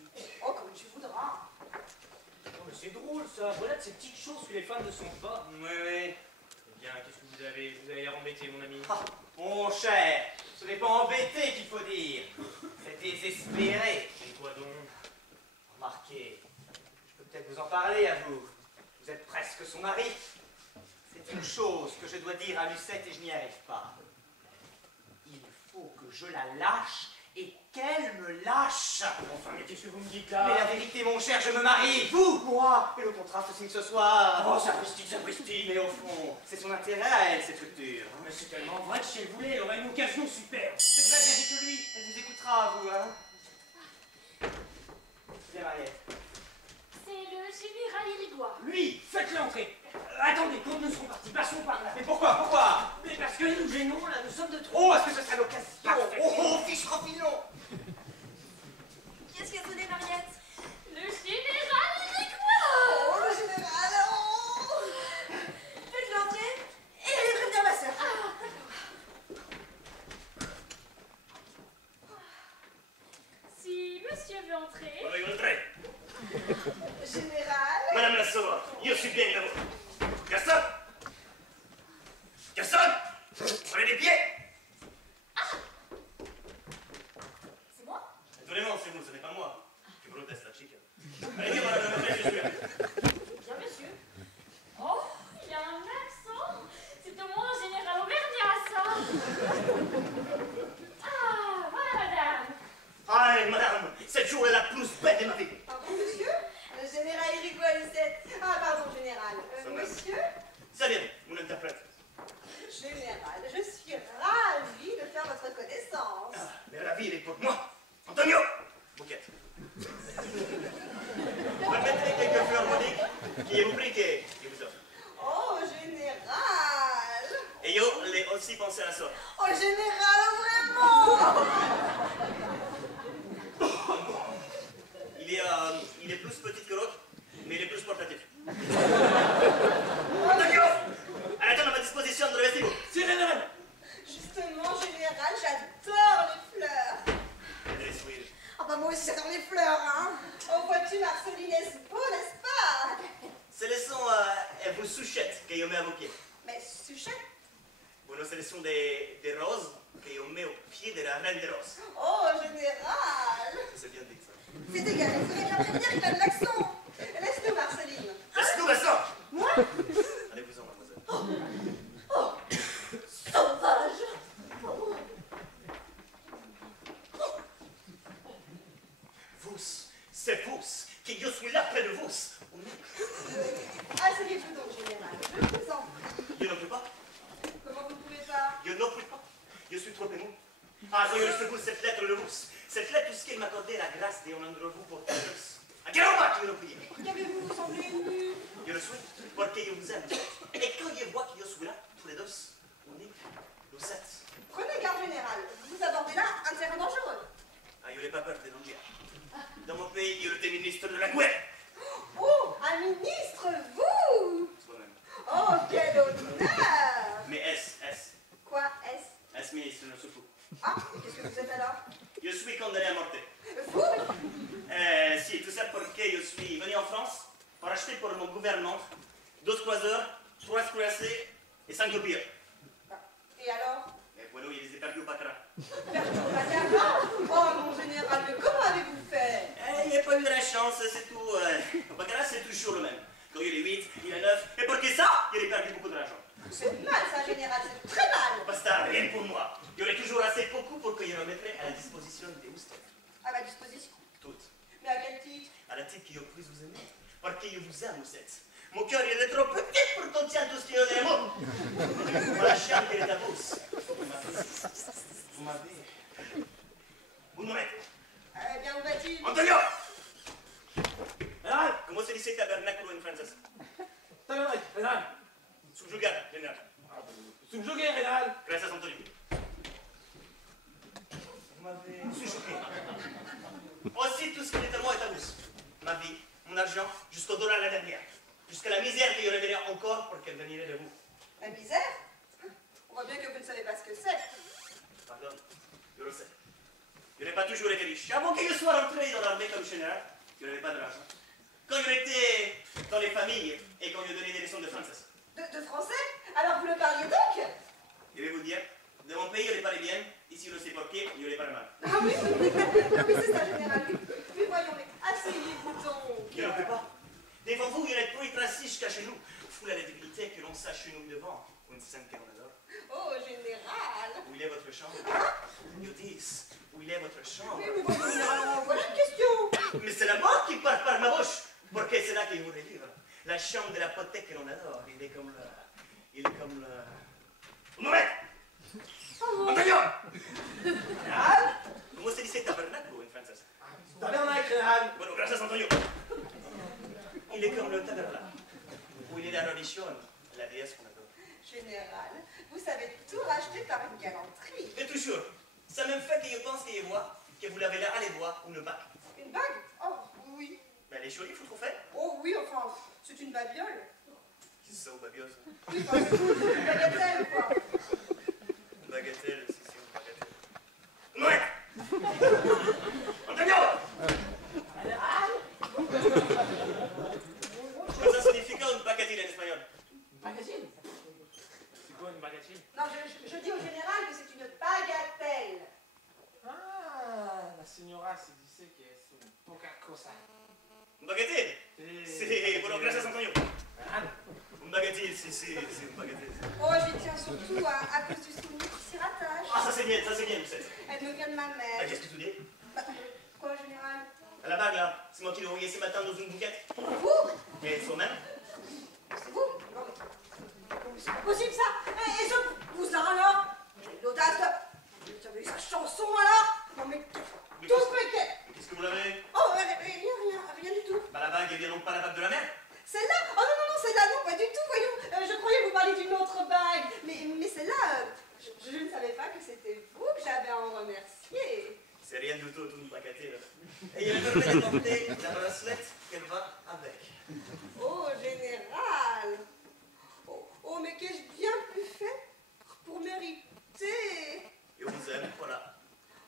Oh, comme tu voudras. Non mais c'est drôle ça, voilà de ces petites choses que les femmes ne sont pas. Oui, oui. Eh bien, qu'est-ce que vous avez? Vous avez l'air embêté, mon ami. Ah, mon cher, ce n'est pas embêté qu'il faut dire. C'est désespéré. Et quoi donc? Remarquez, je peux peut-être vous en parler à vous. Vous êtes presque son mari. C'est une chose que je dois dire à Lucette et je n'y arrive pas. Il faut que je la lâche et qu'elle me lâche. Enfin, mais qu'est-ce que vous me dites là? Mais la vérité, mon cher, je me marie, vous, moi, et le contrat se signe ce soir. Oh, sapristi, sapristi. Mais au fond, c'est son intérêt à elle, cette rupture. Mais c'est tellement vrai que si elle voulait, elle aurait une occasion super. C'est vrai, bien dit que lui, elle vous écoutera, vous, hein. Bien, Mariette. C'est le général Irigois. Lui, faites-le entrer. Attendez, quand nous serons partis, passons par là. Mais pourquoi? Mais parce que nous gênons, là, nous sommes de trop. Oh, est-ce que ce serait l'occasion? Parfait. Oh, fiche refilons. Qui est-ce qui a sonné, Mariette? Le général Irigois. Oh, le général! Oh. Faites-le entrer et allez prévenir ma sœur. Si monsieur veut entrer. Voglio entrare. Général. Madame la Sora, io suis bien là-bas. Gaston Gaston Prenez les pieds. C'est moi? Vraiment, c'est vous, ce n'est pas moi. Tu protestes, la chica. Allez, viens, madame la maîtresse, je suis là. Bien monsieur. Oh, il a un accent. C'est au moins un général auvergnat ça. Ah, voilà madame. Ah, madame, cette journée est la plus belle de ma vie. Pardon, monsieur? Le général Irigois, Lucette. Ah, pardon, général. Ça va. Monsieur? Salut, mon interprète. Général, je suis ravie de faire votre connaissance. Ah, mais la vie, elle est pour moi. Antonio Bouquet. Permettez quelques fleurs modiques qui vous prie que vous offre. Oh, général. Et yo, l'ai aussi pensé à ça. Oh, général, vraiment. Il est plus petit que l'autre, mais il est plus portatif. Antonio Arrêtez à ma disposition de le vestibule. Général. Justement, général, j'adore les fleurs. Allez, sourire. Ah bah moi aussi j'adore les fleurs, hein. Oh, vois-tu, Marceline, est-ce beau, n'est-ce pas? Ce sont vos souchettes que je mets à vos pieds. Mais Suchette. Bueno, ce sont des roses que je mets au pied de la reine des roses. Oh, général. C'est bien dit ça. C'est égal, il faudrait bien prévenir qu'il a de l'accent. Laisse-nous, Marceline. Laisse-nous, Vincent. Moi? Allez-vous-en, mademoiselle. Sauvage. Vous, c'est vous, que je suis là près de vous. Asseyez-vous donc, général. Je vous en prie. Je ne peux pas. Comment vous ne pouvez pas? Je ne peux pas. Je suis trop ému. Ah, je vous cette lettre de vous. Cette lettre, puisqu'elle m'accordait la grâce de un endroit pour tous. À quel moment que je le prie? Qu'avez-vous? Vous semblez ému. Je le suis, parce que je vous aime. Et quand je vois que je suis là, tous les deux, on est nous sept. Prenez garde, général. Vous abordez là un terrain dangereux. Ah, je n'ai pas peur de danger. Dans mon pays, je suis ministre de la guerre. Oh, un ministre, vous? Soi-même. Oh, quel honneur. Mais est-ce Quoi, est-ce? Est-ce ministre, je ne suis fou. Ah, et qu'est-ce que vous êtes alors? Je suis condamné à mort. Vous? Si, tout ça parce que je suis venu en France pour acheter pour mon gouvernement 12 croiseurs, 3 cuirassés et 5 copieurs. Et alors? Et voilà, je les ai perdus au Baccarat. Oh, mon général, mais comment avez-vous fait? Il n'y a pas eu de la chance, c'est tout. Au Baccarat, c'est toujours le même. Quand il est 8, il est 9. Et pour que ça, il a perdu beaucoup d'argent. C'est mal, ça, général, c'est très mal. Basta, rien pour moi. Il y aurait toujours assez beaucoup pour que je remettrais à la disposition des ousters. À ma disposition. Toutes. Mais à quel titre? À la titre que je puisse vous aimer. Parce que je vous aime, Lucette. Mon cœur, il est trop petit pour contenir tout ce qu'il y a des mots. Voilà, chien, quelle est ta bourse. Vous m'avez. Vous me mettez. Eh bien, où va-t-il? Antonio! Alors, comment se dice tabernaculo en français? Tabernacle, général. Subjugar, général. Subjugué, général. Gracias, Antonio. Vous m'avez subjugué. Aussi, tout ce qui est à moi est à vous. Ma vie, mon argent, jusqu'au dollar la dernière. Jusqu'à la misère que je révélerai encore pour qu'elle viendrait de vous. La misère? On voit bien que vous ne savez pas ce que c'est. Pardon, je le sais. Je n'ai pas toujours été riche. Avant que je sois rentré dans l'armée comme général, je n'avais pas de l'argent. Quand je étais dans les familles et quand je donnais des leçons de français. De français? Alors vous le parliez donc? Je vais vous dire, de mon pays, je les parlais bien. Ici, je ne sais pas qui, je les parle mal. Ah oui, oui, c'est ça, général. Oui, voyons, mais asseyez-vous donc. Je ne peux pas. Devant vous, il y a plus raciste qu'à chez nous. Fou la dignité que l'on sache nous devant. Une scène que l'on adore. Oh, général. Où il est votre chambre? Nous disent, où il est votre chambre? Mais voyons, général, voilà une question. Mais c'est la mort qui part par ma bouche. Parce que c'est là qu'il voudrait vivre. La chambre de l'apothèque que l'on adore. Il est comme le... Il est comme le... Mouret! Antonio! Général? Comment se dit tabernacle en français? Tabernacle, général. Bueno, gracias, Antonio. Il est comme le tabernacle. Où il est la religion, la déesse qu'on adore. Général, vous savez tout racheter par une galanterie. Et toujours, ça même fait que je pense que je vois que vous l'avez là à les doigts ou une bague. Une bague? Oh, oui. Mais elle est jolie, faut trop faire. Oh oui, enfin, c'est une babiole. Qu'est-ce que c'est, une babiole, ça? Oui, enfin, une bagatelle, quoi. Une bagatelle, c'est une bagatelle. Ouais! Antonio! Ça signifie quoi une bagatelle en espagnol? Une bagatelle? C'est quoi une bagatelle? Non, je dis au général que c'est une bagatelle. Ah, la signora si dice que es un poca cosa. Une bagatelle? C'est... Bueno, gracias, Antonio. Ah, Une bagatelle, c'est une bagatelle. Oh, j'y tiens surtout à cause du souvenir qui s'y rattache. Ah, ça c'est bien, Lucette. Elle me vient de ma mère. Ah, qu'est-ce que tu dis? Bah, quoi, général? La bague, là, c'est moi qui l'ai envoyée ce matin dans une bouquette. Vous? Mais soi-même? C'est vous? Non, mais comment c'est possible, ça? Et ce cousin, alors? L'audace de... Vous avez eu sa chanson, alors? Non, mais... Mais Tout ce paquet! qu'est-ce que vous l'avez? Oh, rien du tout. Bah, la bague, elle vient donc pas la bague de la mer? Celle-là? Oh non, celle-là, non, pas du tout, voyons. Je croyais vous parler d'une autre bague. Mais celle-là, je ne savais pas que c'était vous que j'avais à en remercier. C'est rien du tout, une bagatelle. Et il me permet de porter la bracelette qu'elle va avec. Oh, général. Oh, mais qu'ai-je bien pu faire pour mériter? Je vous aime, voilà.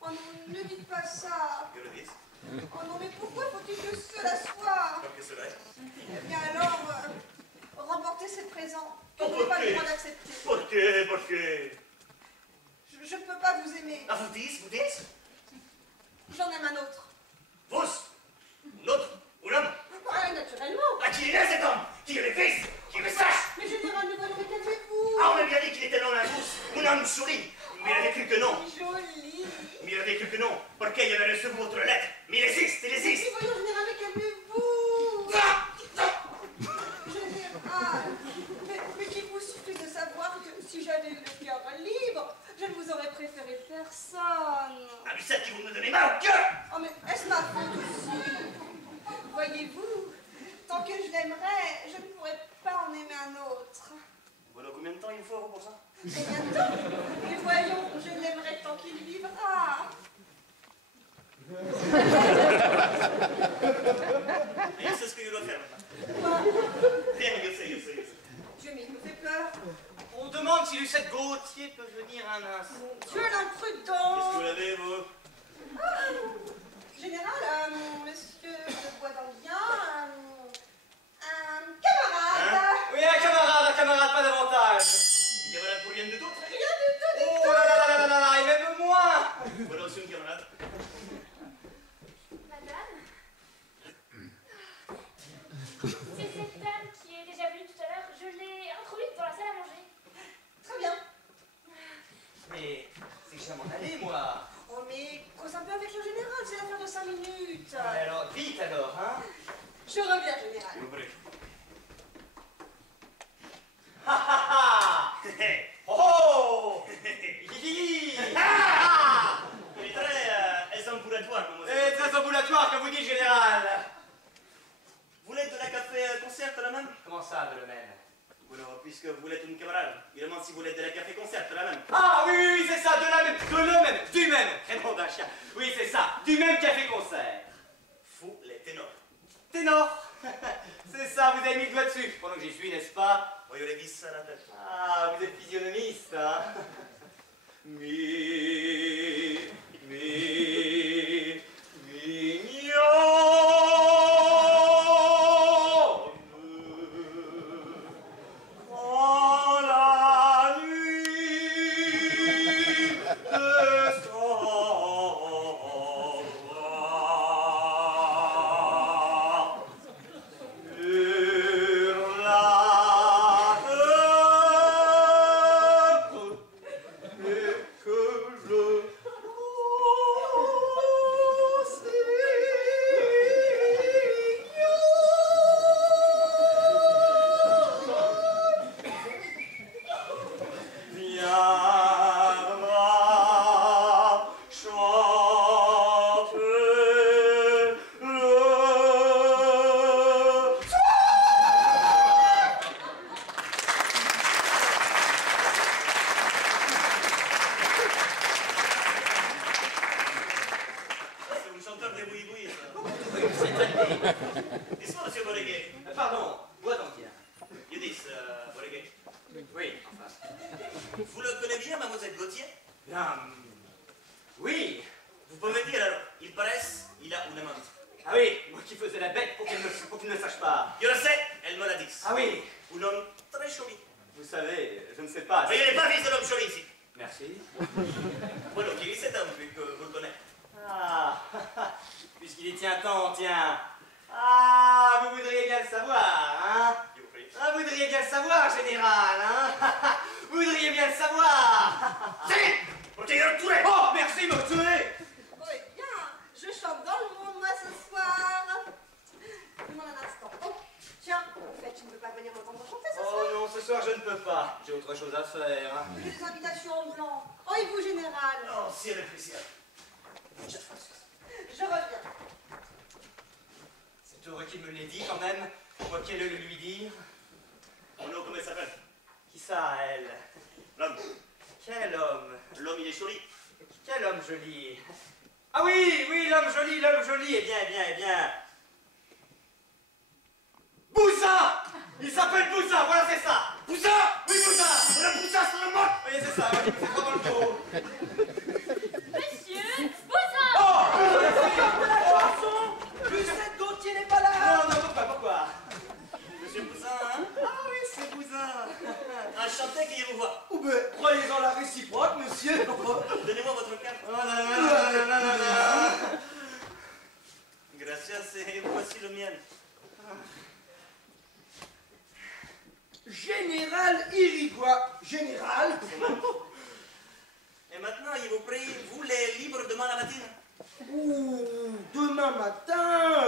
Oh non, ne dites pas ça. Je le dis. Oh non, mais pourquoi faut-il que cela soit? Parce que cela est. Eh bien alors, remportez ces présents que Oh, vous n'avez pas ok. le droit d'accepter. Por qué? Je ne peux pas vous aimer. Ah, vous dites? J'en aime un autre. Vous? L'autre? Ou l'homme? Ah, naturellement. Ah, qui est cet homme? Qui est le fils? Qui le sache? Mais général, ne voyons, mais calmez-vous. Ah, on m'a bien dit qu'il était non la douce, un homme joli. Mais il avait cru que non. Joli. Mais il avait cru que non. Parce qu'il avait reçu votre lettre. Mais il existe. Mais voyons, général, mais calmez-vous. Général, mais qu'il vous suffit de savoir que si j'avais eu le cœur libre, je ne vous aurais préféré personne. Ah, Lucette, qui vous me donnez mal au cœur. Oh, mais est-ce ma faute aussi? Voyez-vous, tant que je l'aimerais, je ne pourrais pas en aimer un autre. Voilà combien de temps il faut pour ça? Et bientôt. Mais voyons, je l'aimerai tant qu'il vivra. Et c'est ce que je dois faire maintenant. Quoi? Rien, je sais. Dieu, mais il me fait peur. On demande si Lucette Gauthier peut venir un instant. Mon Dieu, l'imprudence. Qu'est-ce que vous l'avez, vous? Général, monsieur de Bois-d'Anguien, un camarade. Oui, un camarade, pas davantage. Camarade pour rien de tout? Rien du tout, du Oh tout. là, et même moi. Voilà aussi une camarade. Madame? C'est cette dame qui est déjà venue tout à l'heure. Je l'ai introduite dans la salle à manger. Très bien. Mais c'est que je vais m'en aller, moi. Oh, mais cause un peu avec le général, c'est l'affaire de 5 minutes. Alors, vite alors, hein. Je reviens, général. Ha ha ha. Oh. Hi. Ah. Il est très ambulatoire, mademoiselle. C'est très ambulatoire que vous dites, général. Vous voulez de la café concert, la même? Comment Comment ça, de le même? Bueno, puisque vous êtes une camarade, il demande si vous êtes de la café-concert, de la même. Ah oui, oui, c'est ça, de la même, de le même, du même. Prénom d'un chien. Oui, c'est ça, du même café-concert. Fou, les ténors. Ténor. C'est ça, vous avez mis le doigt dessus. Pendant que j'y suis, n'est-ce pas? Moi, je les vis à la tête. Ah, vous êtes physionomiste, hein? En la nuit descendra sur la terre et que je viendra chanter le C'est un chanteur de boui-boui, ça. Dis-moi, monsieur Borrégé. Pardon, bois donc bien. You dis, Borrégé. Oui, enfin. Vous le connaissez bien, mademoiselle Gauthier? Oui. Vous pouvez dire alors, il paraisse, il a une amante. Ah oui, moi qui faisais la bête pour qu'il ne le sache pas. Je le sais, elle me l'a dit. Ah oui. Un homme très joli. Vous savez, je ne sais pas. Mais il n'est pas fils de l'homme joli ici. Merci. Bueno, qui est cet homme, vu que vous le connaissez? Ah, puisqu'il y tient tant, tiens. Ah, vous voudriez bien le savoir, hein? Je vous prie. Ah, vous voudriez bien le savoir, général, hein? Vous voudriez bien le savoir. C'est pour te dire tout. Oh, merci, Motsue. Oh, eh bien, je chante dans le monde, moi, ce soir. Donne-moi un instant. Oh, tiens, en fait, tu ne peux pas venir m'entendre chanter ce soir? Oh non, ce soir je ne peux pas. J'ai autre chose à faire. Hein. J'ai des invitations en blanc. Oh, et vous, général? Oh, si réfléchir. Je reviens. C'est heureux qu'il me l'ait dit quand même. Moi qu'elle le lui dire. Mon nom, comment il s'appelle? Qui ça, elle? L'homme. Quel homme? L'homme, il est joli. Quel homme joli? Ah oui, oui, l'homme joli, l'homme joli. Eh bien, eh bien, eh bien. Boussa! Il s'appelle Boussa, voilà, c'est ça. Boussa? Oui, Boussa. On a poussé sur le mot. Oui, c'est ça, moi, je me fais trop dans le dos. Monsieur Boussa! Oh! Lucette Gauthier n'est pas là. Non, non, pourquoi? Monsieur Poussin, hein? Ah oui, c'est Boussa. Enchanté qu'il vous voit. Oh ben, croyez-en la réciproque, monsieur. Donnez-moi votre carte. Oh là là là là là là là. Gracias, et voici le mien. Général Irigois. Général. Et maintenant, il vous prie, vous les libres demain la matin? Ouh, demain matin.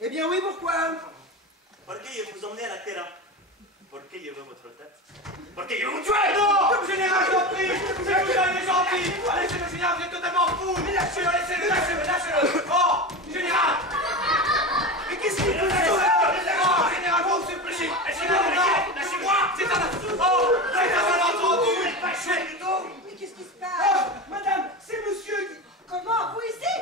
Eh bien oui, pourquoi? Parce que je vous emmener à la terre. Parce que je veux votre tête. Parce que je veux vous tuer! Non! Général, je t'en prie! C'est vous, il est gentil! Laissez-le, général, vous êtes totalement fou! Lâchez-le, laissez-le, lâchez-le, lâchez-le! Oh! Général! Mais qu'est-ce qu'il vous Oh, général, je vous supplie! Lâchez-moi! C'est un... Oh! C'est un malentendu! Mais qu'est-ce qui se passe? Ah, madame, c'est monsieur qui... Comment? Vous ici?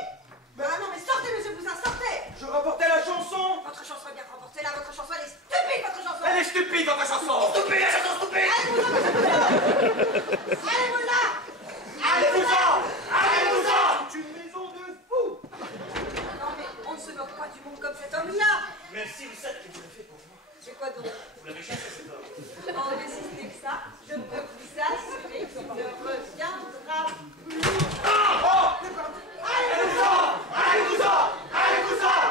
Ah non, mais sortez, monsieur Poussin, sortez! Je rapportais la chanson. Votre chanson est bien remportée là, votre chanson, elle est stupide, votre chanson! Elle est stupide, votre chanson! Stupide, la chanson stupide! Allez-vous-en! Allez-vous-en! Allez-vous-en! C'est une maison de fous. Non, mais on ne se moque pas du monde comme cet homme-là! Merci, vous savez que vous l'avez fait pour moi. C'est quoi donc? Vous l'avez chassé, cet homme. Oh, mais si ce n'est que ça, je peux vous assurer qu'il ne reviendra plus. Allez-vous-en! Allez-vous-en! Allez-vous-en!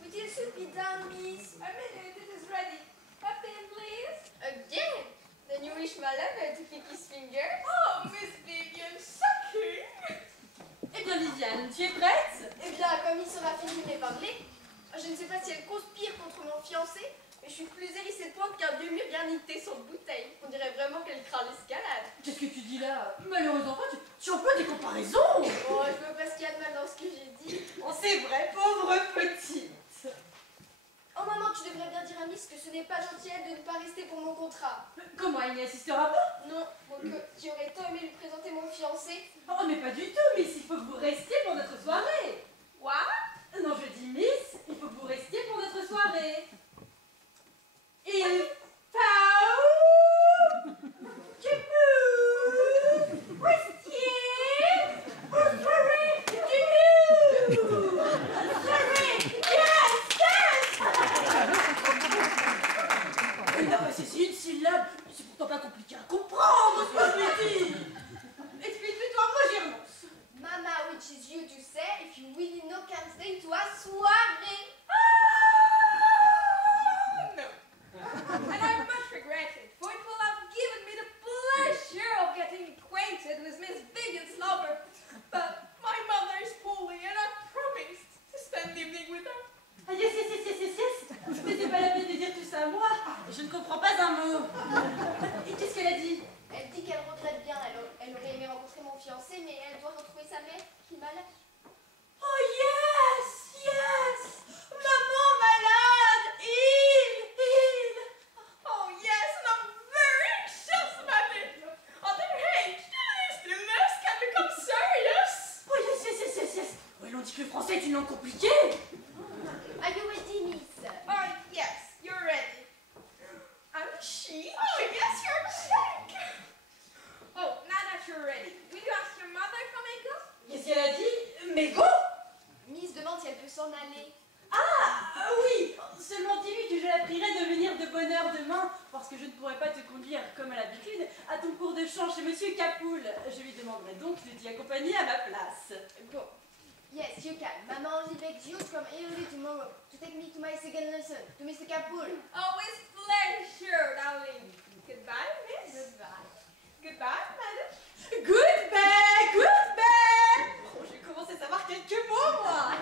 Would you sit me down, miss? A minute, it is ready. Captain, please. Again? Then you je ne sais pas si elle conspire contre mon fiancé, mais je suis plus hérissée de pointe qu'un vieux mur garnité sans bouteille. On dirait vraiment qu'elle craint l'escalade. Qu'est-ce que tu dis là? Malheureuse enfant, tu emploies des comparaisons. Oh, je vois pas ce qu'il y a de mal dans ce que j'ai dit. Oh, c'est vrai, pauvre petite. Oh maman, tu devrais bien dire à Miss que ce n'est pas gentil à elle de ne pas rester pour mon contrat. Comment, elle n'y assistera pas? Non, donc tu aurais tant aimé lui présenter mon fiancé. Oh, mais pas du tout, Miss, il faut que vous restiez pour notre soirée. What? Non, je dis Miss, il faut que vous restiez pour notre soirée. Il faut que vous restiez pour soirée du soirée, yes. Non, mais c'est une syllabe, c'est pourtant pas compliqué à comprendre, ce que je dis. Explique-toi, moi j'y renonce. Mama, which is you to say if you really know can't stay to a soirée. No. And I much regret it, for it will have given me the pleasure of getting acquainted with Miss Vivian Slobber. But my mother is poorly, and I promised to spend the evening with her. Ah, yes. Mais c'est pas la peine de dire tout ça à moi. Je ne comprends pas un mot. Et qu'est-ce qu'elle a dit? Elle dit qu'elle regrette bien, elle aurait aimé rencontrer mon fiancé, mais elle doit retrouver sa mère qui est malade. Oh yes. Maman malade. Il. Oh yes, and I'm very anxious about it. At their age, the illness can become serious. Oh yes. Ouais, l'on dit que le français est une langue compliquée. Are you ready, Miss? Oh yes, you're ready. I'm she. Oh yes, you're check. Oh, now that you're ready, will you ask your mother for me go? Qu'est-ce qu'elle a dit? Mais go. Miss demande si elle peut s'en aller. Ah oui. Seulement dis-lui que je la prierai de venir de bonne heure demain, parce que je ne pourrai pas te conduire, comme à l'habitude, à ton cours de chant chez Monsieur Capoul. Je lui demanderai donc de t'y accompagner à ma place. Go. Yes, you can. Maman only begs you to come early tomorrow to take me to my second lesson, to Mr. Capoul. Oh, with pleasure, darling. Goodbye, miss. Goodbye. Goodbye, madam. Goodbye. Oh, j'ai commencé à savoir quelques mots, moi.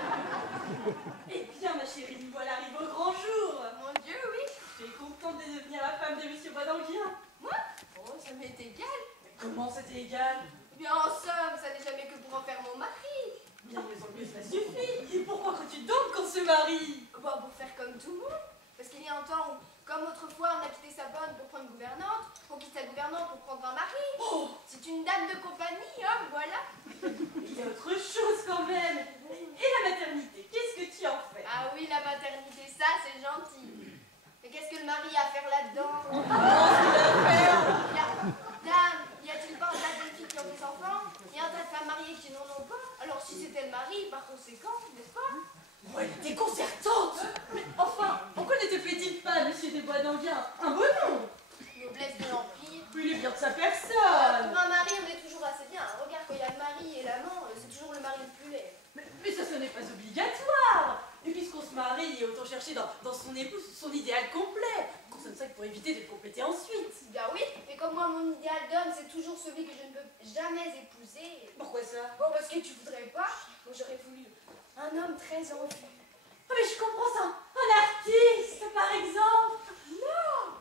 Eh bien, ma chérie, nous voilà arrivés au grand jour. Mon Dieu, oui. Tu es contente de devenir la femme de Monsieur Boisdanguien? Moi? Oh, ça m'est égal. Comment c'était égal? Bien, en somme, ça n'est jamais que pour en faire mon mari. Bien, mais en plus, ça suffit. Et pourquoi crois-tu donc qu'on se marie? Bon, pour faire comme tout le monde. Parce qu'il y a un temps où, comme autrefois, on a quitté sa bonne pour prendre gouvernante, on quitte sa gouvernante pour prendre un mari. Oh, C'est une dame de compagnie, hein, voilà. il y a autre chose quand même. Et la maternité, qu'est-ce que tu en fais? Ah oui, la maternité, ça, c'est gentil. Mais qu'est-ce que le mari a à faire là-dedans? Dame, y a-t-il pas un tas de filles qui ont des enfants? Y a un tas de femmes mariées qui n'en ont pas? Alors si c'était le mari, par conséquent, n'est-ce pas? Oh, elle est déconcertante. Mais enfin, pourquoi ne te fait-il pas, Monsieur des Boisdanguien? Un beau nom. Noblesse de l'Empire. Puis il est bien de sa Pour personne. un mari, on est toujours assez bien. Regarde, quand il y a le mari et l'amant, c'est toujours le mari le plus laid. Mais ça, ce n'est pas obligatoire. Et puisqu'on se marie, autant chercher dans son épouse son idéal complet. Comme ça, pour éviter de le compléter ensuite. Bien oui, mais comme moi, mon idéal d'homme, c'est toujours celui que je ne peux jamais épouser. Pourquoi ça? Bon, parce que tu voudrais pas. Moi, j'aurais voulu un homme très en vue. Ah, mais je comprends ça. Un artiste, par exemple. Non!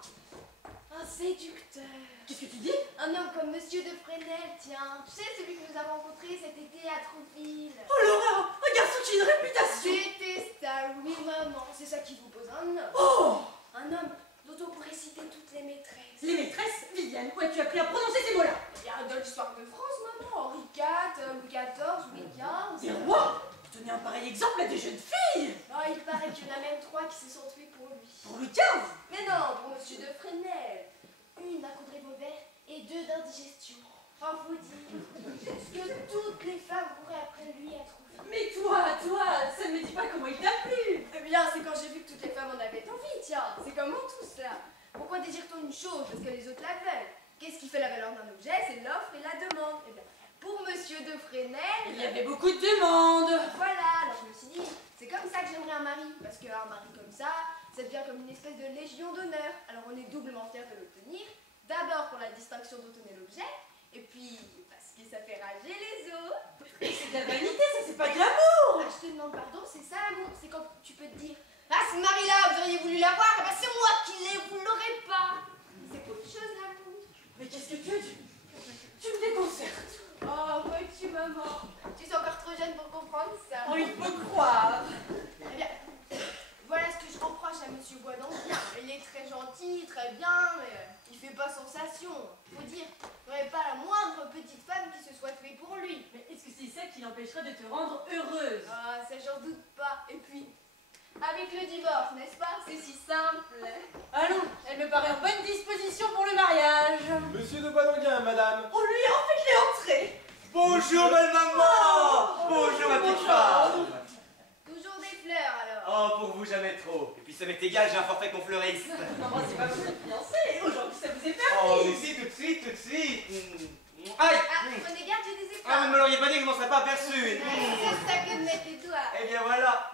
Un séducteur. Qu'est-ce que tu dis? Un homme comme Monsieur de Fresnel, tiens. Tu sais, celui que nous avons rencontré cet été à Trouville. Oh l'horreur! Un garçon qui a une réputation. Détestable, oui maman. C'est ça qui vous pose un homme. Oh! Un homme dont on pourrait citer toutes les maîtresses. Les maîtresses, Viviane, où as-tu appris à prononcer ces mots-là? Il y a dans l'histoire de France, maman. Henri IV, Louis XIV, Louis XV. Des rois? Donner un pareil exemple à des jeunes filles. Oh, il paraît qu'il y en a même 3 qui se sont tués pour lui. Pour Louis XV? Mais non, pour Monsieur de Fresnel. Une d'un coup de revolver et 2 d'indigestion. Oh, vous dire ce que toutes les femmes couraient après lui à trouver. Mais toi, ça ne me dit pas comment il t'a plu. Eh bien, c'est quand j'ai vu que toutes les femmes en avaient envie, tiens. C'est comment tout cela? Pourquoi désire-t-on une chose parce que les autres la veulent? Qu'est-ce qui fait la valeur d'un objet? C'est l'offre et la demande. Eh bien, pour Monsieur de Fresnel... Il y avait beaucoup de demandes. Voilà, alors je me suis dit, c'est comme ça que j'aimerais un mari. Parce qu'un mari comme ça devient comme une espèce de légion d'honneur. Alors on est doublement fiers de l'obtenir. D'abord pour la distinction dont on est l'objet, et puis parce que ça fait rager les autres. C'est de la vanité, ça c'est pas de l'amour. Ah, je te demande pardon, c'est ça l'amour. C'est quand tu peux te dire, ce mari-là, vous auriez voulu l'avoir, eh ben c'est moi qui l'ai, vous ne l'aurez pas. C'est autre chose, l'amour. Mais qu'est-ce que tu as dit? Tu me déconcertes. Oh, vois-tu, maman? Tu es encore trop jeune pour comprendre ça. Oh, il faut croire. Eh bien, voilà ce que je reproche à Monsieur Boisdandier. Il est très gentil, très bien, mais il fait pas sensation. Faut dire, il n'y aurait pas la moindre petite femme qui se soit tuée pour lui. Mais est-ce que c'est ça qui l'empêchera de te rendre heureuse? Ah, ça j'en doute pas. Et puis, avec le divorce, n'est-ce pas? C'est si simple. Allons, elle me paraît en bonne disposition pour le mariage. Monsieur de Boisdanguin, madame. Oh, lui, en fait, il est entré. Bonjour, belle maman. Bonjour, ma petite femme. Toujours des fleurs alors. Oh, pour vous, jamais trop. Et puis, ça m'est égal, j'ai un forfait qu'on fleurisse. Non, c'est pas vous êtes fiancé. Aujourd'hui, ça vous est Oh, permis. mais si, tout de suite, tout de suite. Aïe. Ah, prenez garde, j'ai des Ah, vous ne épaules. me l'auriez pas dit que je m'en serais pas aperçu. C'est ça que de mettre les doigts. Eh bien, voilà,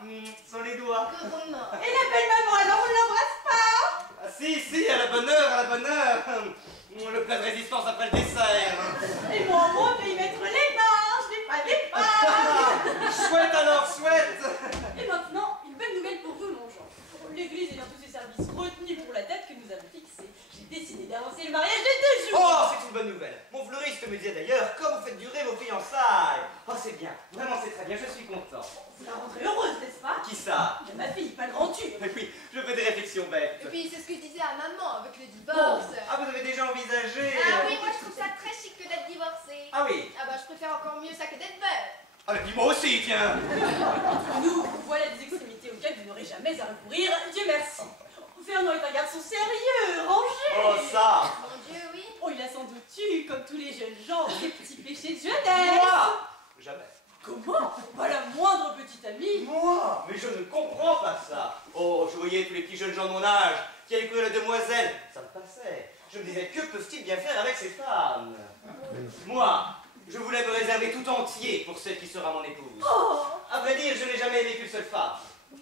sont les doigts. Gourmand. Et la belle maman, alors on ne l'embrasse pas? Ah, si, à la bonne heure, à la bonne heure. Le plat de résistance après le dessert. Et moi, on peut y mettre les mains, je n'ai pas d'épargne. Chouette alors, chouette. Et maintenant, une bonne nouvelle pour vous, mon Jean. L'église ayant tous ses services retenus pour la date que nous avons fixée, j'ai décidé d'avancer le mariage de 2 jours. Oh, c'est une bonne nouvelle. Mon fleuriste me disait d'ailleurs, comme vous faites durer vos fiançailles. Oh, c'est bien, vraiment c'est très bien, je suis content. Vous la rendrez heureuse, n'est-ce pas? Qui ça? Ma fille, pas le grand tube. Mais oui, je fais des réflexions bêtes. Et puis c'est ce que je disais à maman avec le divorce. Ah, vous avez déjà envisagé? Ah oui, moi je trouve ça très chic que d'être divorcée. Ah oui. Ah bah je préfère encore mieux ça que d'être veuve. Ah, mais puis moi aussi, tiens. Nous, voilà des extrémités auxquelles vous n'aurez jamais à recourir, Dieu merci. Fernand est un garçon sérieux, rangé. Oh, ça. Mon Dieu, oui. Oh, il a sans doute eu, comme tous les jeunes gens, des petits péchés de jeunesse. Moi? Jamais. Comment? Pas la moindre petite amie. Moi? Mais je ne comprends pas ça. Oh, je voyais tous les petits jeunes gens de mon âge qui allaient courir la demoiselle. Ça me passait. Je me disais, que peuvent-ils bien faire avec ces femmes? Moi, je voulais me réserver tout entier pour celle qui sera mon épouse. Oh, À vrai dire, je n'ai jamais aimé qu'une seule femme.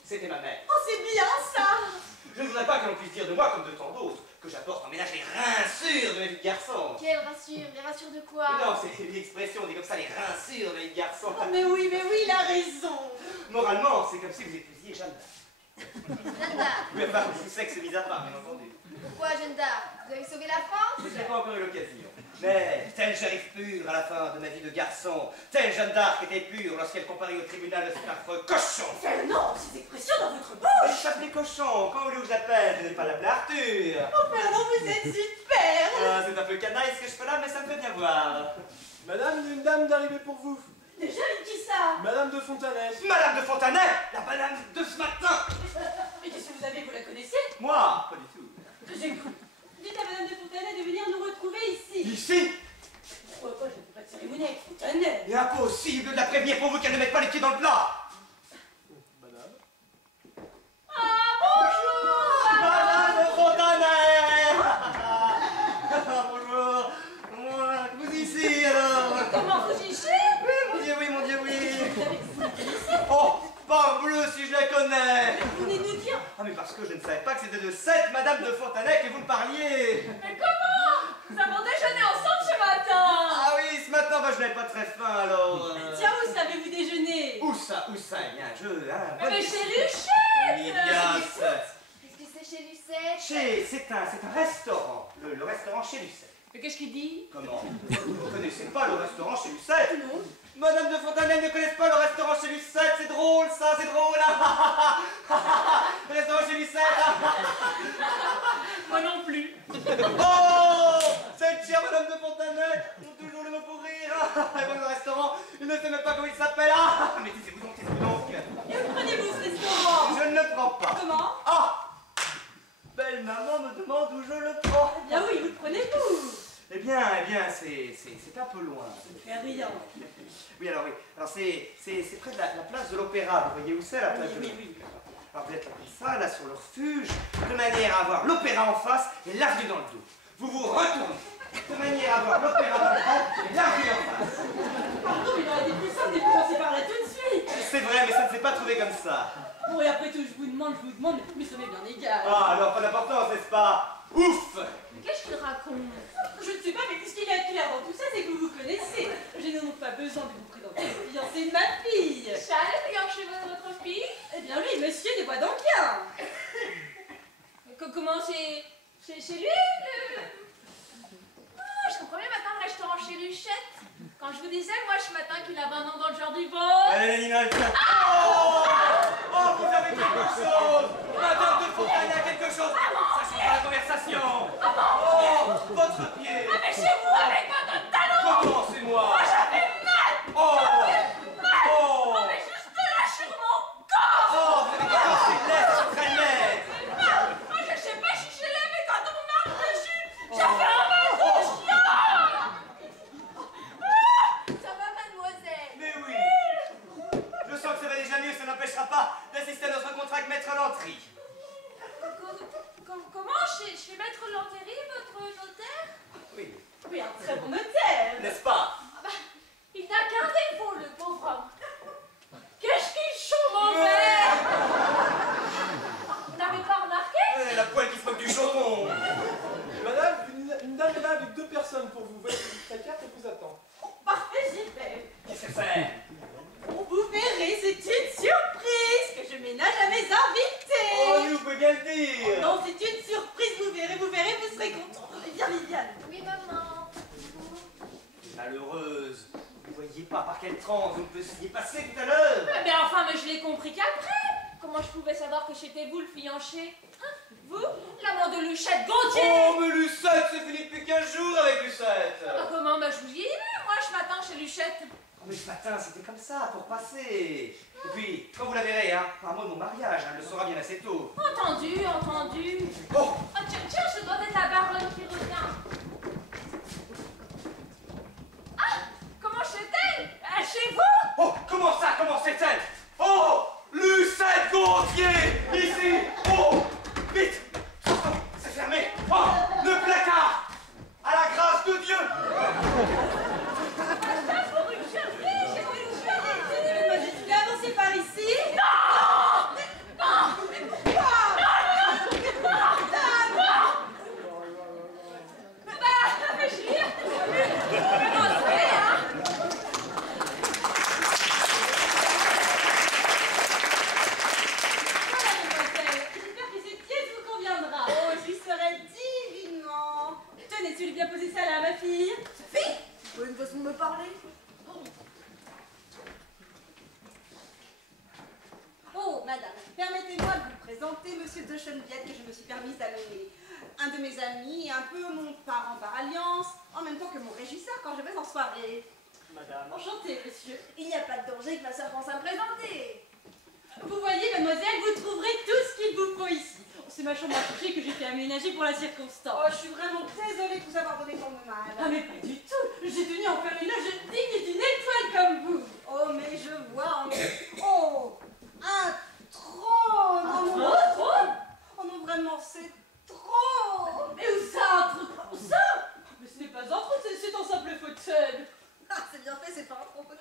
C'était ma mère. oh c'est bien ça. Je ne voudrais pas que l'on puisse dire de moi, comme de tant d'autres, que j'apporte en ménage les rincures de ma vie de garçon. Quelle rassure, les rassures de quoi? Non, c'est une expression, on dit comme ça, les rincures de ma vie de garçon. Oh, mais oui, il a raison. Moralement, c'est comme si vous épousiez Jeanne d'Arc. Jeanne d'Arc. Mais enfin, tout sexe mis à part, bien entendu. Pourquoi Jeanne d'Arc? Vous avez sauvé la France? Je n'ai pas encore eu l'occasion. Mais tel shérif pur à la fin de ma vie de garçon, telle Jeanne d'Arc était pure lorsqu'elle comparait au tribunal de cet affreux cochon. Fernand, ces expressions dans votre bouche. Je chape les cochons, quand vous voulez que je l'appelle, je n'ai pas l'appeler Arthur. Oh Fernand, vous êtes super. Ah, c'est un peu canaille ce que je fais là, mais ça me fait bien voir. Madame, il y a une dame d'arriver pour vous. Déjà, qui ça? Madame de Fontanès. Madame de Fontanay, la madame de ce matin. Mais qu'est-ce que vous avez, vous la connaissez? Moi, pas du tout. J'écoute. Dites à Madame de Fontanet de venir nous retrouver ici. Ici? Pourquoi pas, je ne fais pas de cérémonie avec Fontanet. Et impossible de la prévenir pour vous qu'elle ne mette pas les pieds dans le plat. Madame. Ah, bonjour. Madame de Fontanay. Bonjour. Moi, vous ici alors? Comment vous y chez? Oui, mon Dieu, oui. Oh, parbleu si je la connais. Vous venez nous dire. Ah, mais parce que je ne savais pas que c'était de cette Madame de Fontanay que vous me parliez. Mais comment? Nous avons déjeuné ensemble ce matin. Ah oui, ce matin, bah, je n'avais pas très faim alors. Tiens, où savez-vous déjeuner? Où ça, il y a un jeu, hein? Mais chez Luchette. Elias. Qu'est-ce que c'est chez Lucette? C'est un restaurant. Le restaurant chez Lucette. Mais qu'est-ce qu'il dit? Comment? Vous ne connaissez pas le restaurant chez Lucette? Non. Madame de Fontanay ne connaît pas le restaurant chez Lucette, c'est drôle ça, c'est drôle. Le restaurant chez Lucette. Moi non plus. Oh, cette chère Madame de Fontanay ont toujours le mot pour rire. Elle va au restaurant, il ne sait même pas comment il s'appelle. Ah, mais taisez-vous donc, taisez-vous donc. Et où prenez-vous ce restaurant? Je ne le prends pas. Comment? Ah, belle maman me demande où je le prends. Eh bien oui, où le prenez-vous? Eh bien, c'est un peu loin. Ça ne fait rien. Oui, alors oui. Alors c'est près de la place de l'Opéra. Vous voyez où c'est la place de Oui, l'Opéra? oui. Alors vous êtes comme ça, là, sur le refuge, de manière à avoir l'Opéra en face et l'avenue dans le dos. Vous vous retournez, de manière à avoir l'Opéra dans le dos et l'avenue en face. Pardon, il aurait été plus simple de commencer par là tout de suite. C'est vrai, mais ça ne s'est pas trouvé comme ça. Bon, et après tout, je vous demande, mais ça m'est bien égal. Ah, alors pas d'importance, n'est-ce pas? Ouf! Mais qu'est-ce qu'il raconte? Je ne sais pas, mais ce qu'il y a de clair dans tout ça, c'est que vous vous connaissez. Je n'ai donc pas besoin de vous présenter le fiancé de ma fille. Charles, regarde chez votre fille. Eh bien oui, monsieur de Boisdanguin. Comment c'est chez lui Ah, je comprends bien maintenant le restaurant chez Luchette. Quand je vous disais, moi, ce matin, qu'il avait un nom dans le genre du beau. Allez, Nina, viens. Oh, vous avez quelque chose. Madame de Fontaine a quelque chose. Ça change la conversation. Oh, votre pied. Ah, mais chez vous, avec votre talon. Comment, c'est moi? Moi, j'avais mal. Oh. Mal. Oh. Mais juste là, sur mon corps. Oh, vous avez cassé l'aide, c'est très net. Moi, je sais pas si je l'ai, mais quand on me marche dessus, j'avais un mal de chien. Ça va, mademoiselle? Mais oui. Je sens que ça va déjà mieux, ça n'empêchera pas d'assister à notre contrat avec Maître Lantry. Comment je fais Maître Lantry, votre notaire? Oui. Oui, un très bon notaire. N'est-ce pas? Ah bah, il n'a qu'un défaut, le pauvre homme. Qu'est-ce qu'ils sont mauvais! Vous n'avez pas remarqué? La poêle qui se moque du chaudron. Madame, une dame est là avec 2 personnes pour vous. Voici sa carte et vous attend. Parfait, j'y vais. Qu'est-ce que c'est? Vous verrez, c'est une surprise que je ménage à mes invités. Oh, nous, vous pouvez bien le dire. Non, c'est une surprise, vous verrez, vous serez contents. Viens, Viviane. Oui, maman. Malheureuse. Vous voyez pas par quelle transe vous s'y est passé tout à l'heure. Mais enfin, mais je l'ai compris qu'après. Comment je pouvais savoir que c'était vous le fiancé? Hein? Vous, l'amant de Luchette Gauthier? Oh, mais Lucette, c'est fini depuis 15 jours avec Lucette. Ah bah comment? Bah je vous y ai vu, moi, ce matin, chez Luchette. Oh, mais ce matin, c'était comme ça, pour passer. Et puis, quand vous la verrez, hein, par moi, mon mariage, hein, elle le saura bien assez tôt. Entendu, entendu. Oh. Ah tiens, ce doit être la baronne qui revient. Ah, comment c'est-elle? Chez vous? Oh, comment ça, comment c'est-elle? Oh, Lucette Gauthier, ici. Oh, vite. C'est fermé. Oh, le placard. À la grâce de Dieu. Mademoiselle, tu veux avancer par ici? Non! Non! Mais pourquoi? Bah, je veux dire, commencez, hein? Voilà, mademoiselle. J'espère que cette pièce vous conviendra. Oh, j'y serais divinement. Tenez, tu lui bien poser ça là, ma fille. Sophie, vous avez une façon de me parler? Oh, madame, permettez-moi de vous présenter monsieur de Cheneviette que je me suis permise d'amener. Un de mes amis et un peu mon parent par alliance, en même temps que mon régisseur quand je vais en soirée. Madame. Enchantée, monsieur. Il n'y a pas de danger que ma soeur pense à me présenter. Vous voyez, mademoiselle, vous trouverez tout ce qu'il vous faut ici. C'est ma chambre à coucher que j'ai fait aménager pour la circonstance. Oh, je suis vraiment désolée de vous avoir donné tant de mal. Ah, mais pas du tout. J'ai tenu à en faire une loge digne d'une étoile comme vous. Oh, mais je vois. Oh, un trône. Un Oh, trône? Oh non, vraiment, c'est trop. Mais où ça, un trône? Où ça? Mais ce n'est pas un trône, c'est un simple fauteuil. Ah, c'est bien fait, c'est pas un trône.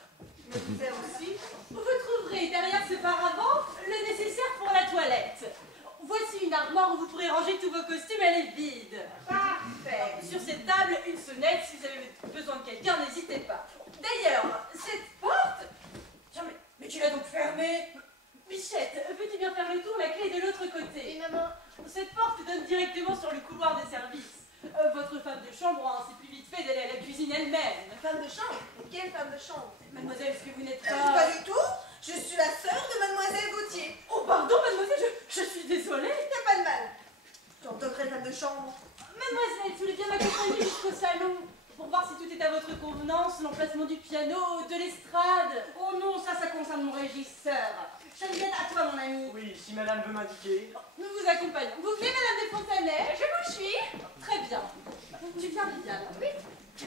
Mais vous savez aussi. Vous trouverez derrière ce paravent le nécessaire pour la toilette. Voici une armoire où vous pourrez ranger tous vos costumes, elle est vide. Parfait. Sur cette table, une sonnette, si vous avez besoin de quelqu'un, n'hésitez pas. D'ailleurs, cette porte... Tiens, mais tu l'as donc fermée? Bichette, peux-tu bien faire le tour? La clé est de l'autre côté. Et maman? Cette porte donne directement sur le couloir des services. Votre femme de chambre a ainsi plus vite fait d'aller à la cuisine elle-même. Femme de chambre? Mais quelle femme de chambre? Mademoiselle, est-ce que vous n'êtes Pas pas... du tout. Je suis la sœur de mademoiselle Gauthier. Oh, pardon, mademoiselle, je suis désolée. Il n'y a pas de mal. J'en donnerai femme de chambre. Mademoiselle, vous voulez bien m'accompagner jusqu'au salon pour voir si tout est à votre convenance, l'emplacement du piano, de l'estrade. Oh non, ça concerne mon régisseur. Geneviève, à toi, mon ami. Oui, si madame veut m'indiquer. Nous vous accompagnons. Vous venez, Madame de Fontanet? Je vous suis. Très bien. Tu viens, Viviane? Oui.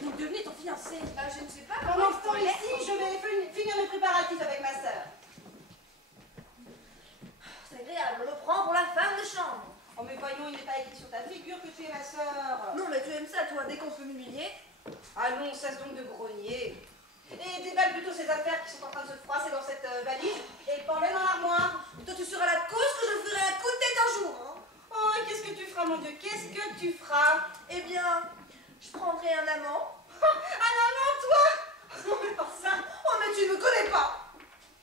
Donc devenez ton fiancé. Bah, je ne sais pas. Pendant ce temps ici, je vais finir mes préparatifs avec ma sœur. C'est agréable, on me prend pour la femme de chambre. Oh mais voyons, il n'est pas écrit sur ta figure que tu es ma sœur. Non mais tu aimes ça toi, dès qu'on peut m'humilier. Allons, cesse donc de grogner. Et déballe plutôt ces affaires qui sont en train de se froisser dans cette valise et prends-les dans l'armoire. Toi tu seras la cause que je ferai un coup de tête un jour. Hein. Oh, et qu'est-ce que tu feras, mon Dieu? Qu'est-ce que tu feras? Eh bien, je prendrai un amant. Un amant, toi? Non mais pas ça. Oh mais tu ne me connais pas.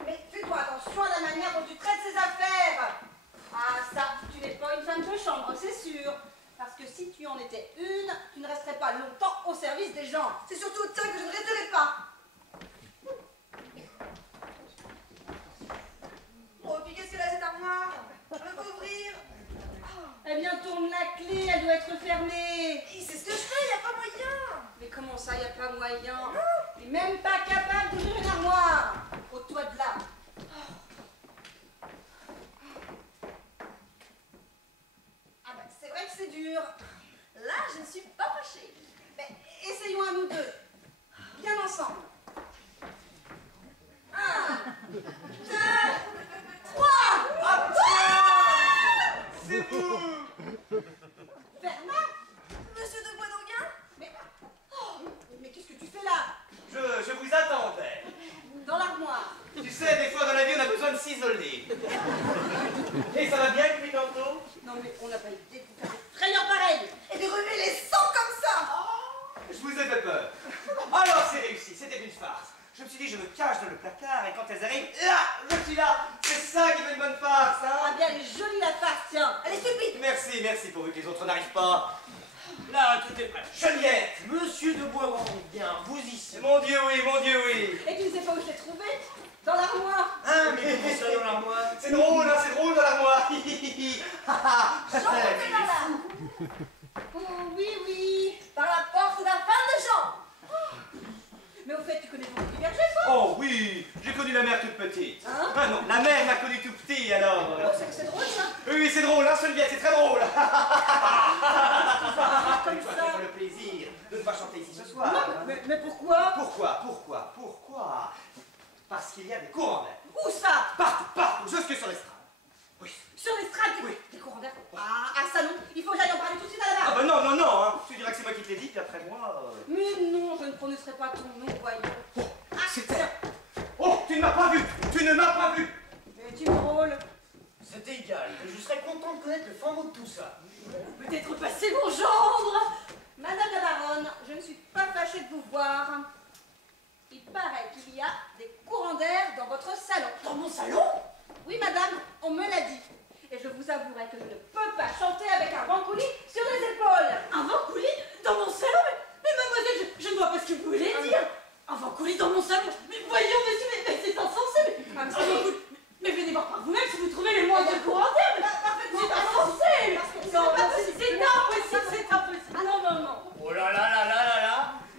Mais fais-toi attention à la manière dont tu traites ces affaires. Ah ça, tu n'es pas une femme de chambre, c'est sûr. Parce que si tu en étais une, tu ne resterais pas longtemps au service des gens. C'est surtout ça que je ne resterai pas. Oh, puis qu'est-ce que là, cette armoire? Je peux ouvrir. Eh bien, tourne la clé, elle doit être fermée. C'est ce que je fais, il n'y a pas moyen. Mais comment ça, il n'y a pas moyen? Tu n'es même pas capable d'ouvrir une armoire. Ôte-toi de là. Ah ben, c'est vrai que c'est dur. Là, je ne suis pas fâchée. Mais essayons à nous deux. Bien ensemble. 1, 2, 3. C'est vous! Bernard? Monsieur de Boisdanguin? Mais qu'est-ce que tu fais là? Je vous attendais. Dans l'armoire. Tu sais, des fois dans la vie, on a besoin de s'isoler. Et ça va bien depuis tantôt? Non mais on n'a pas idée de faire des frayeurs pareilles. Et de remuer les sangs comme ça. Je vous ai fait peur. Alors c'est réussi, c'était une farce. Je me suis dit, je me cache dans le placard et quand elles arrivent, là, je suis là. C'est ça qui fait une bonne farce, hein? Ah bien, elle est jolie la farce, tiens. Elle est stupide. Merci, merci, pourvu que les autres n'arrivent pas. Là, tout est prêt. Chaudiette! Monsieur de Boisdanguin, vous ici. Mon Dieu, oui, mon Dieu, oui. Et tu ne sais pas où je l'ai trouvé? Dans l'armoire. Hein, mais comment ça dans l'armoire? C'est drôle, hein, c'est drôle dans l'armoire. Jean, par là. Oh oui, oui. Par la porte de la femme de Jean. Mais au fait, tu connais beaucoup de bergers, toi? Oh oui, j'ai connu la mère toute petite. Hein? Ah non, la mère m'a connu tout petit, alors. Oh, c'est drôle, ça. Oui, c'est drôle, hein, Geneviève, c'est très drôle. Comme Il faut ça. avoir le plaisir de ne pas chanter ici ce soir. Non, hein. mais pourquoi? Pourquoi? Parce qu'il y a des courants d'air. Où ça? Partout, jusque sur l'estrade. Oui. Sur l'estrade? Oui. Des courants d'air. Ah, à salon. Il faut que j'aille en parler tout de suite à la Ah barre. bah non, hein. Tu diras que c'est moi qui te l'ai dit, puis après moi... Mais non, je ne prononcerai pas ton nom, voyons. C'était... Oh, tu ne m'as pas vu. Mais tu me drôle. C'était égal, je serais content de connaître le fin mot de tout ça. Peut-être passer mon gendre. Madame la baronne, je ne suis pas fâchée de vous voir. Il paraît qu'il y a des courants d'air dans votre salon. Dans mon salon? Oui, madame, on me l'a dit. Et je vous avouerai que je ne peux pas chanter avec un vent-coulis sur les épaules. Un vent-coulis dans mon salon? Mais mademoiselle, je ne vois pas ce que vous voulez dire. Un vent-coulis dans mon salon? Mais voyons, monsieur, mais c'est insensé. Mais venez voir par vous-même si vous trouvez les moindres courants d'air. C'est insensé. Non, c'est impossible. Non. Oh là,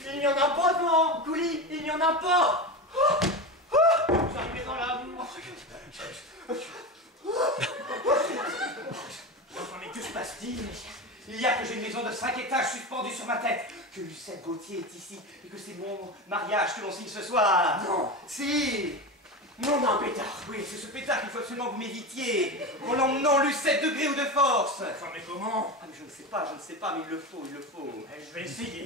il n'y en a pas de vent, coulis, il n'y en a pas. J'arrivais dans la boue. Enfin, mais que se passe-t-il? Il y a que j'ai une maison de 5 étages suspendue sur ma tête, que Lucette Gauthier est ici, et que c'est mon mariage que l'on signe ce soir. Non. Si. Non, un pétard. Oui, c'est ce pétard qu'il faut absolument que vous m'évitiez, en l'emmenant Lucette de gré ou de force. Enfin, mais comment? Ah, mais je ne sais pas, mais il le faut. Je vais essayer.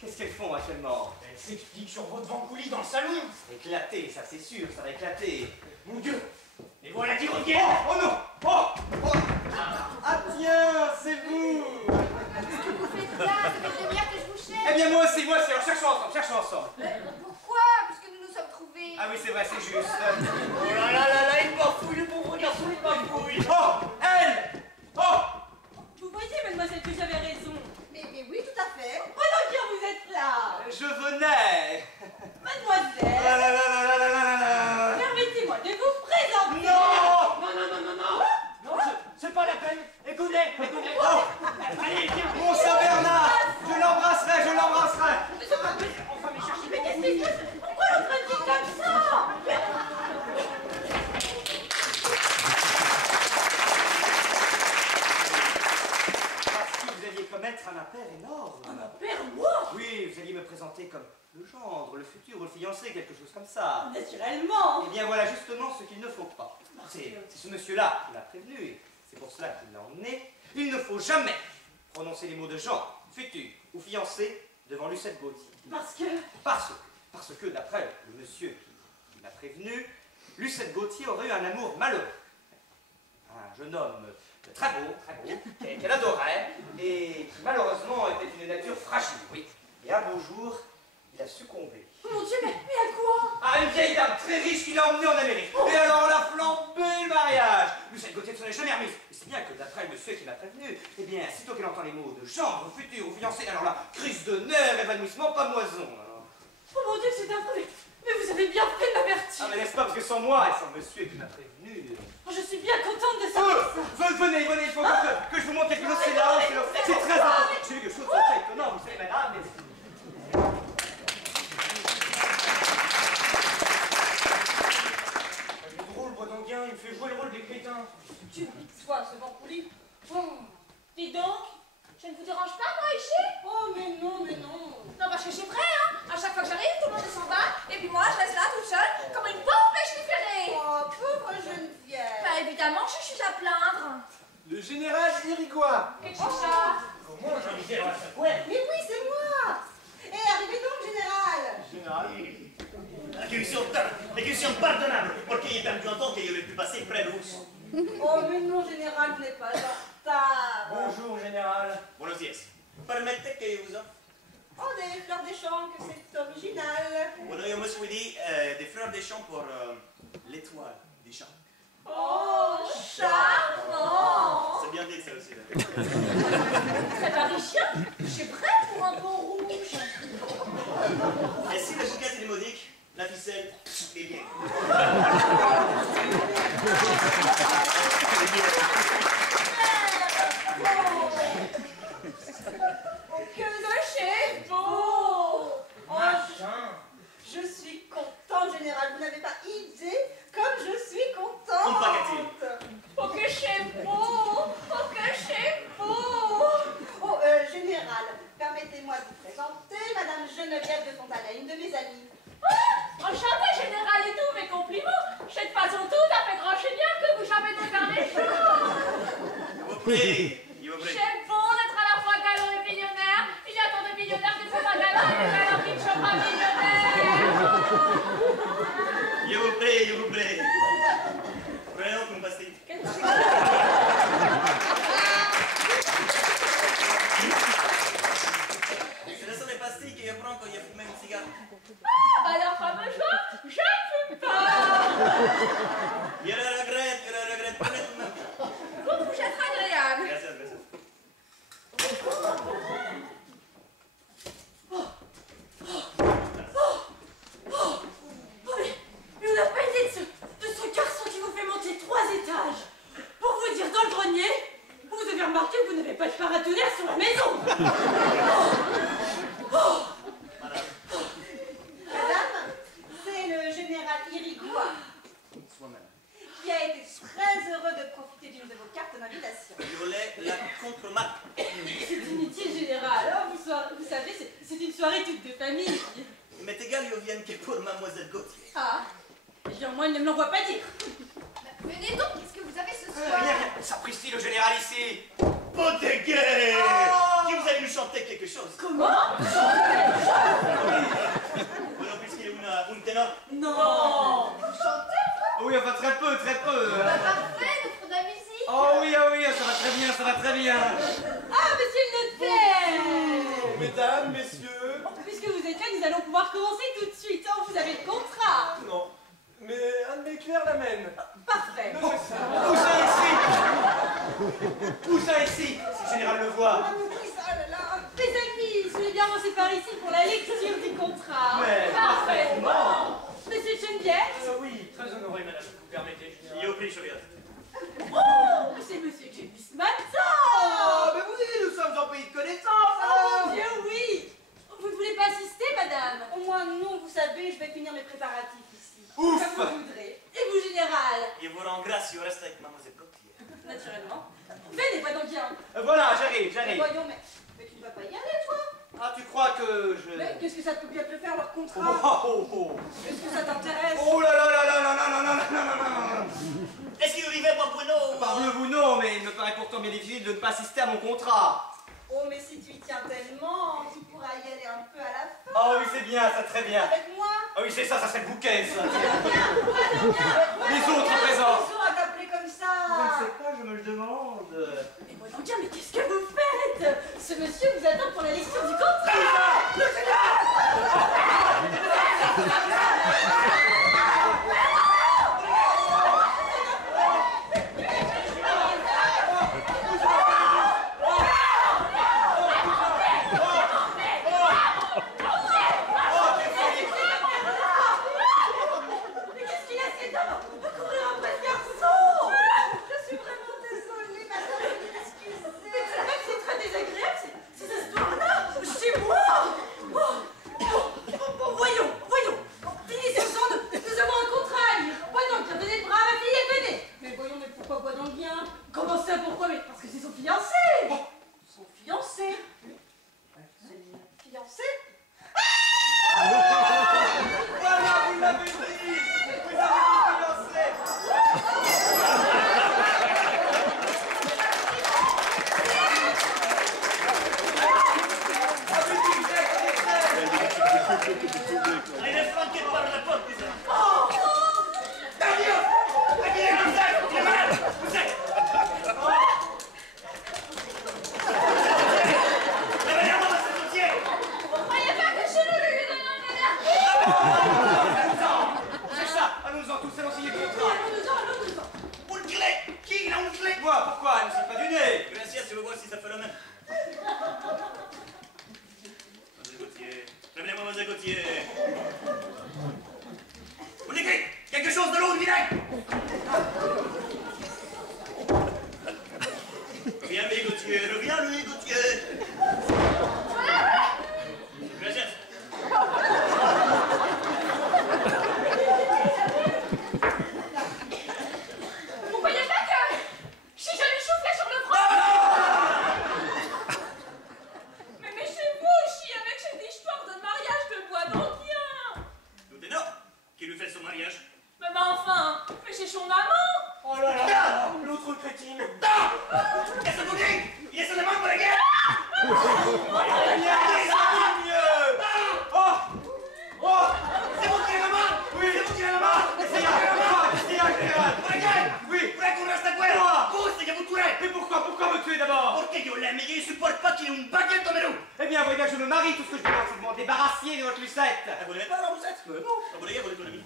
Qu'est-ce qu'elles font actuellement? Elle s'explique sur votre vent coulis dans le salon. Éclater, ça c'est sûr, ça va éclater. Mon Dieu, et voilà qui reviennent. Oh non. Ah tiens, c'est vous. Qu'est-ce que vous faites là? Ça fait une demi-heure que je vous cherche. Eh bien moi aussi, alors cherchons ensemble. Pourquoi? Puisque nous nous sommes trouvés. Ah oui, c'est vrai, c'est juste. Oh là, il bafouille, le pauvre garçon, il bafouille. Oh, elle. Oh. Vous voyez, mademoiselle, que j'avais raison. Mais oui, tout à fait. Pendant que vous êtes là. Je venais. Mademoiselle, permettez-moi de vous présenter. Non, c'est pas la peine. Écoutez. Oh. Allez, viens. Mon Saint-Bernard, je l'embrasserai. Enfin, mais cherchez. Mais qu'est-ce que c'est? Pourquoi l'autre dit comme ça? Parce que vous alliez commettre un impair énorme. Un impair, moi? Oui, vous alliez me présenter comme le gendre, le futur ou le fiancé, quelque chose comme ça. Naturellement. Eh bien voilà justement ce qu'il ne faut pas. C'est ce monsieur-là qui m'a prévenu, et c'est pour cela qu'il l'a emmené. Il ne faut jamais prononcer les mots de genre, futur ou fiancé devant Lucette Gauthier. Parce que d'après le monsieur qui m'a prévenu, Lucette Gauthier aurait eu un amour malheureux. Un jeune homme très beau, qu'elle adorait, et qui malheureusement était d'une nature fragile, oui. Et un beau jour, il a succombé. Mon Dieu, mais à quoi? Ah, une vieille dame très riche qui l'a emmenée en Amérique. Et alors, la flambée le mariage. Lucette Gauthier ne s'en est jamais remise. Et c'est bien que d'après le monsieur qui m'a prévenu, eh bien, sitôt qu'elle entend les mots de chambre, futur ou fiancé, alors là, crise de nerfs, évanouissement, pas moison. Alors. Oh mon Dieu, c'est affreux. Mais vous avez bien fait de m'avertir. Ah, mais n'est-ce pas parce que sans moi et sans monsieur qui m'a prévenu. Oh, je suis bien contente de savoir ça. Venez, il faut que je vous montre quelque chose, c'est là-haut, c'est très important. J'ai vu quelque chose de très étonnant, vous savez, madame. Il est drôle, Boisdanguien, il me fait jouer le rôle des crétins. Tu toi, ce vampouli. Dis donc, je ne vous dérange pas, moi, ici? Oh, mais non, mais non. Non, parce que c'est vrai, hein. À chaque fois que j'arrive, tout le monde s'en va, et puis moi, je reste là toute seule, comme une pauvre pêche différée. Oh, pauvre Geneviève. Bah, évidemment, je suis à plaindre. Le général Irigoyen. Qu'est-ce que c'est ça? Comment Jean-Michel Rassacoët? Mais oui, c'est moi. Arrivez donc, général. Général. Accusation pardonnable, porque il est perdu un temps qu'il aurait pu passer près de vous. Oh, mais non, général, vous n'êtes pas en retard. Bonjour, général. Buenos días. Permettez que je vous offre. Oh, des fleurs des champs, que c'est original. Bueno, yo me suis dit des fleurs des champs pour l'étoile des champs. Oh, charmant. C'est bien dit ça aussi. Là. Très parisien. C'est vrai pour un beau rouge. Et si le bouquet est modique, la ficelle est bien. Que c'est beau. Oh, je suis contente, général. Vous n'avez pas idée comme je suis contente. On pagatine. Oh, que c'est beau. Oh, que c'est beau. Oh, général, permettez-moi de vous présenter Madame Geneviève de Fontanet, une de mes amies. Enchanté, général, et tous mes compliments. Cette façon tout à fait grand génial que vous savez de faire les choses. C'est bon d'être à la fois galant et millionnaire. Il y a tant de millionnaires qui ne sont pas galants et de galants qui ne sont pas millionnaires. Je vous prie. Prenez donc une pastille. Ce sont des pastilles que je prends quand je fume un cigare. Ah, alors, fameux joie, je ne fume pas. Je le regrette. Prenez tout de même. Vous êtes agréable. Gracias. Mais on n'a pas idée de ce garçon qui vous fait monter 3 étages. Pour vous dire, dans le grenier, vous avez remarqué que vous n'avez pas de paratonnerre sur la maison. Madame, c'est le général Irigoyen qui a été très heureux de profiter d'une de vos cartes d'invitation. Je voulais la contre-marque. C'est inutile, général. Oh, vous savez, c'est une soirée toute de famille. Mais égal, ils viennent que pour mademoiselle Gauthier. Ah, eh bien, moi, il ne me l'envoie pas dire. Venez donc, qu'est-ce que vous avez ce soir? Rien, sapristi, le général ici. Potégué Qui vous allez nous chanter quelque chose? Comment? Bueno, puisqu'il est un ténor. Non. Vous chantez? Oui, enfin très peu. Parfait, nous ferons de la musique. Oh oui, ça va très bien. Ah, monsieur le notaire. Mesdames, messieurs. Puisque vous êtes là, nous allons pouvoir commencer tout de suite. Oh, vous avez le contrat. Non. Mais un de mes clercs l'amène. Parfait. Le voici. Où ça ici? Si le général le voit. Mes amis, soyez bien avancés par ici pour la lecture du contrat. Mais parfaitement. Monsieur Geneviève. Oui, très honoré, madame, si vous permettez. Je vous prie, je regarde. Oh, c'est monsieur James Matin. Oh, mais oui, nous sommes en pays de connaissance. Oh mon Dieu, oui. Vous ne voulez pas assister, madame? Au moins, non, vous savez, je vais finir mes préparatifs ici. Ouf. Comme vous voudrez. Et vous, général? Je vous rends grâce, je reste avec mademoiselle Gauthier. Naturellement. Venez, pas donc bien. Voilà, Mais j'arrive. voyons, mais tu ne vas pas y aller, toi. Ah, tu crois que je... Mais qu'est-ce que ça peut bien te faire, leur contrat? Oh. Est-ce que ça t'intéresse? Oh là. Est-ce qu'il arrivait pas bueno? Parbleu-vous non, mais il me paraît pourtant bien difficile de ne pas assister à mon contrat. Oh, mais si tu y tiens tellement, tu pourras y aller un peu à la fin. Oh oui, c'est bien, ça très bien. Avec moi? Ah oui, c'est ça serait le bouquet, ça. Les autres à présent. Ils sont à t'appeler comme ça. Je ne sais pas, je me le demande. Mais moi donc bien, mais qu'est-ce que vous faites? Ce monsieur vous attend pour la lecture du contrat. Le général fiancé. Son fiancé. Son fiancé. Voilà, vous l'avez dit. Vous avez fiancé. Hai le flanche par la porte, cousin. Daniel! Qui est Lucette? Qui est malade? Lucette! Réveillez-moi, ce soutien! Vous croyez pas que chez nous, le lieu de C'est ça, allons-en tous, c'est l'enseigné de contrat. Une clé! Qui il a une clé? Moi, pourquoi? Elle ne s'est pas du nez. Gracias, je veux voir si ça fait le même. Mademoiselle Gauthier. Prévenez-moi, Mademoiselle Gauthier. Vous l'écrivez? Quelque chose de l'eau, du vinaigre! Reviens, lui, Gauthier. Reviens, lui, Gauthier. Gracias. Vous voyez pas que si je lui soufflais sur le front. Mais méchez-vous, chi, avec cette histoire de mariage de bois d'Indien. Tout est non. Qui lui fait son mariage? Mais enfin, mais c'est son amant. Oh là là, l'autre crétine. Qu'est-ce que vous dites? Il est seulement pour la guerre! Oh, oh, C'est vous qui avez la main! oui. C'est vous qui avez la main! Qu'est-ce qu'il y a? Qu'est-ce qu'il y a, Gérald? Pour la guerre! Oui. Pour la qu'on reste à quoi? Quoi? Vous, c'est que vous tuerez! Mais pourquoi me tuer d'abord? Porque yo l'aime et je supporte pas qu'il y ait une baguette dans mes roues! Eh bien, voyez bien, je me marie, tout ce que je demande, c'est de m'en débarrasser de votre Lucette. Vous l'aimez pas, alors vous êtes? Non. Vous l'aimez, vous êtes ton ami.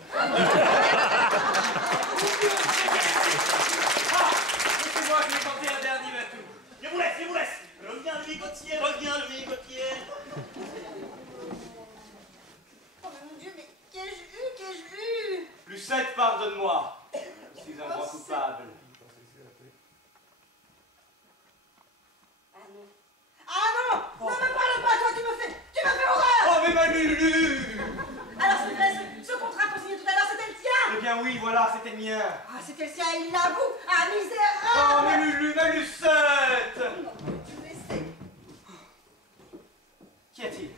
Laissez-moi, je vais tenter un dernier matou. Je vous laisse, je vous laisse! Reviens, le bigotier, reviens, le bigotier! Oh mon Dieu, mais qu'ai-je eu? Lucette, pardonne-moi. Je suis un grand coupable. Ah non. Ah non! Ne me parle pas, toi, tu me fais horreur! Oh, mais ma Lulu! Alors c'est vrai, ce contrat qu'on signait tout à l'heure, c'était le tien! Eh bien oui, voilà, c'était le mien. Ah, c'était le sien, il l'avoue! Ah, Oh, misérable! mais Lulu, ma Lucette! Tu le sais, Qu'y a-t-il?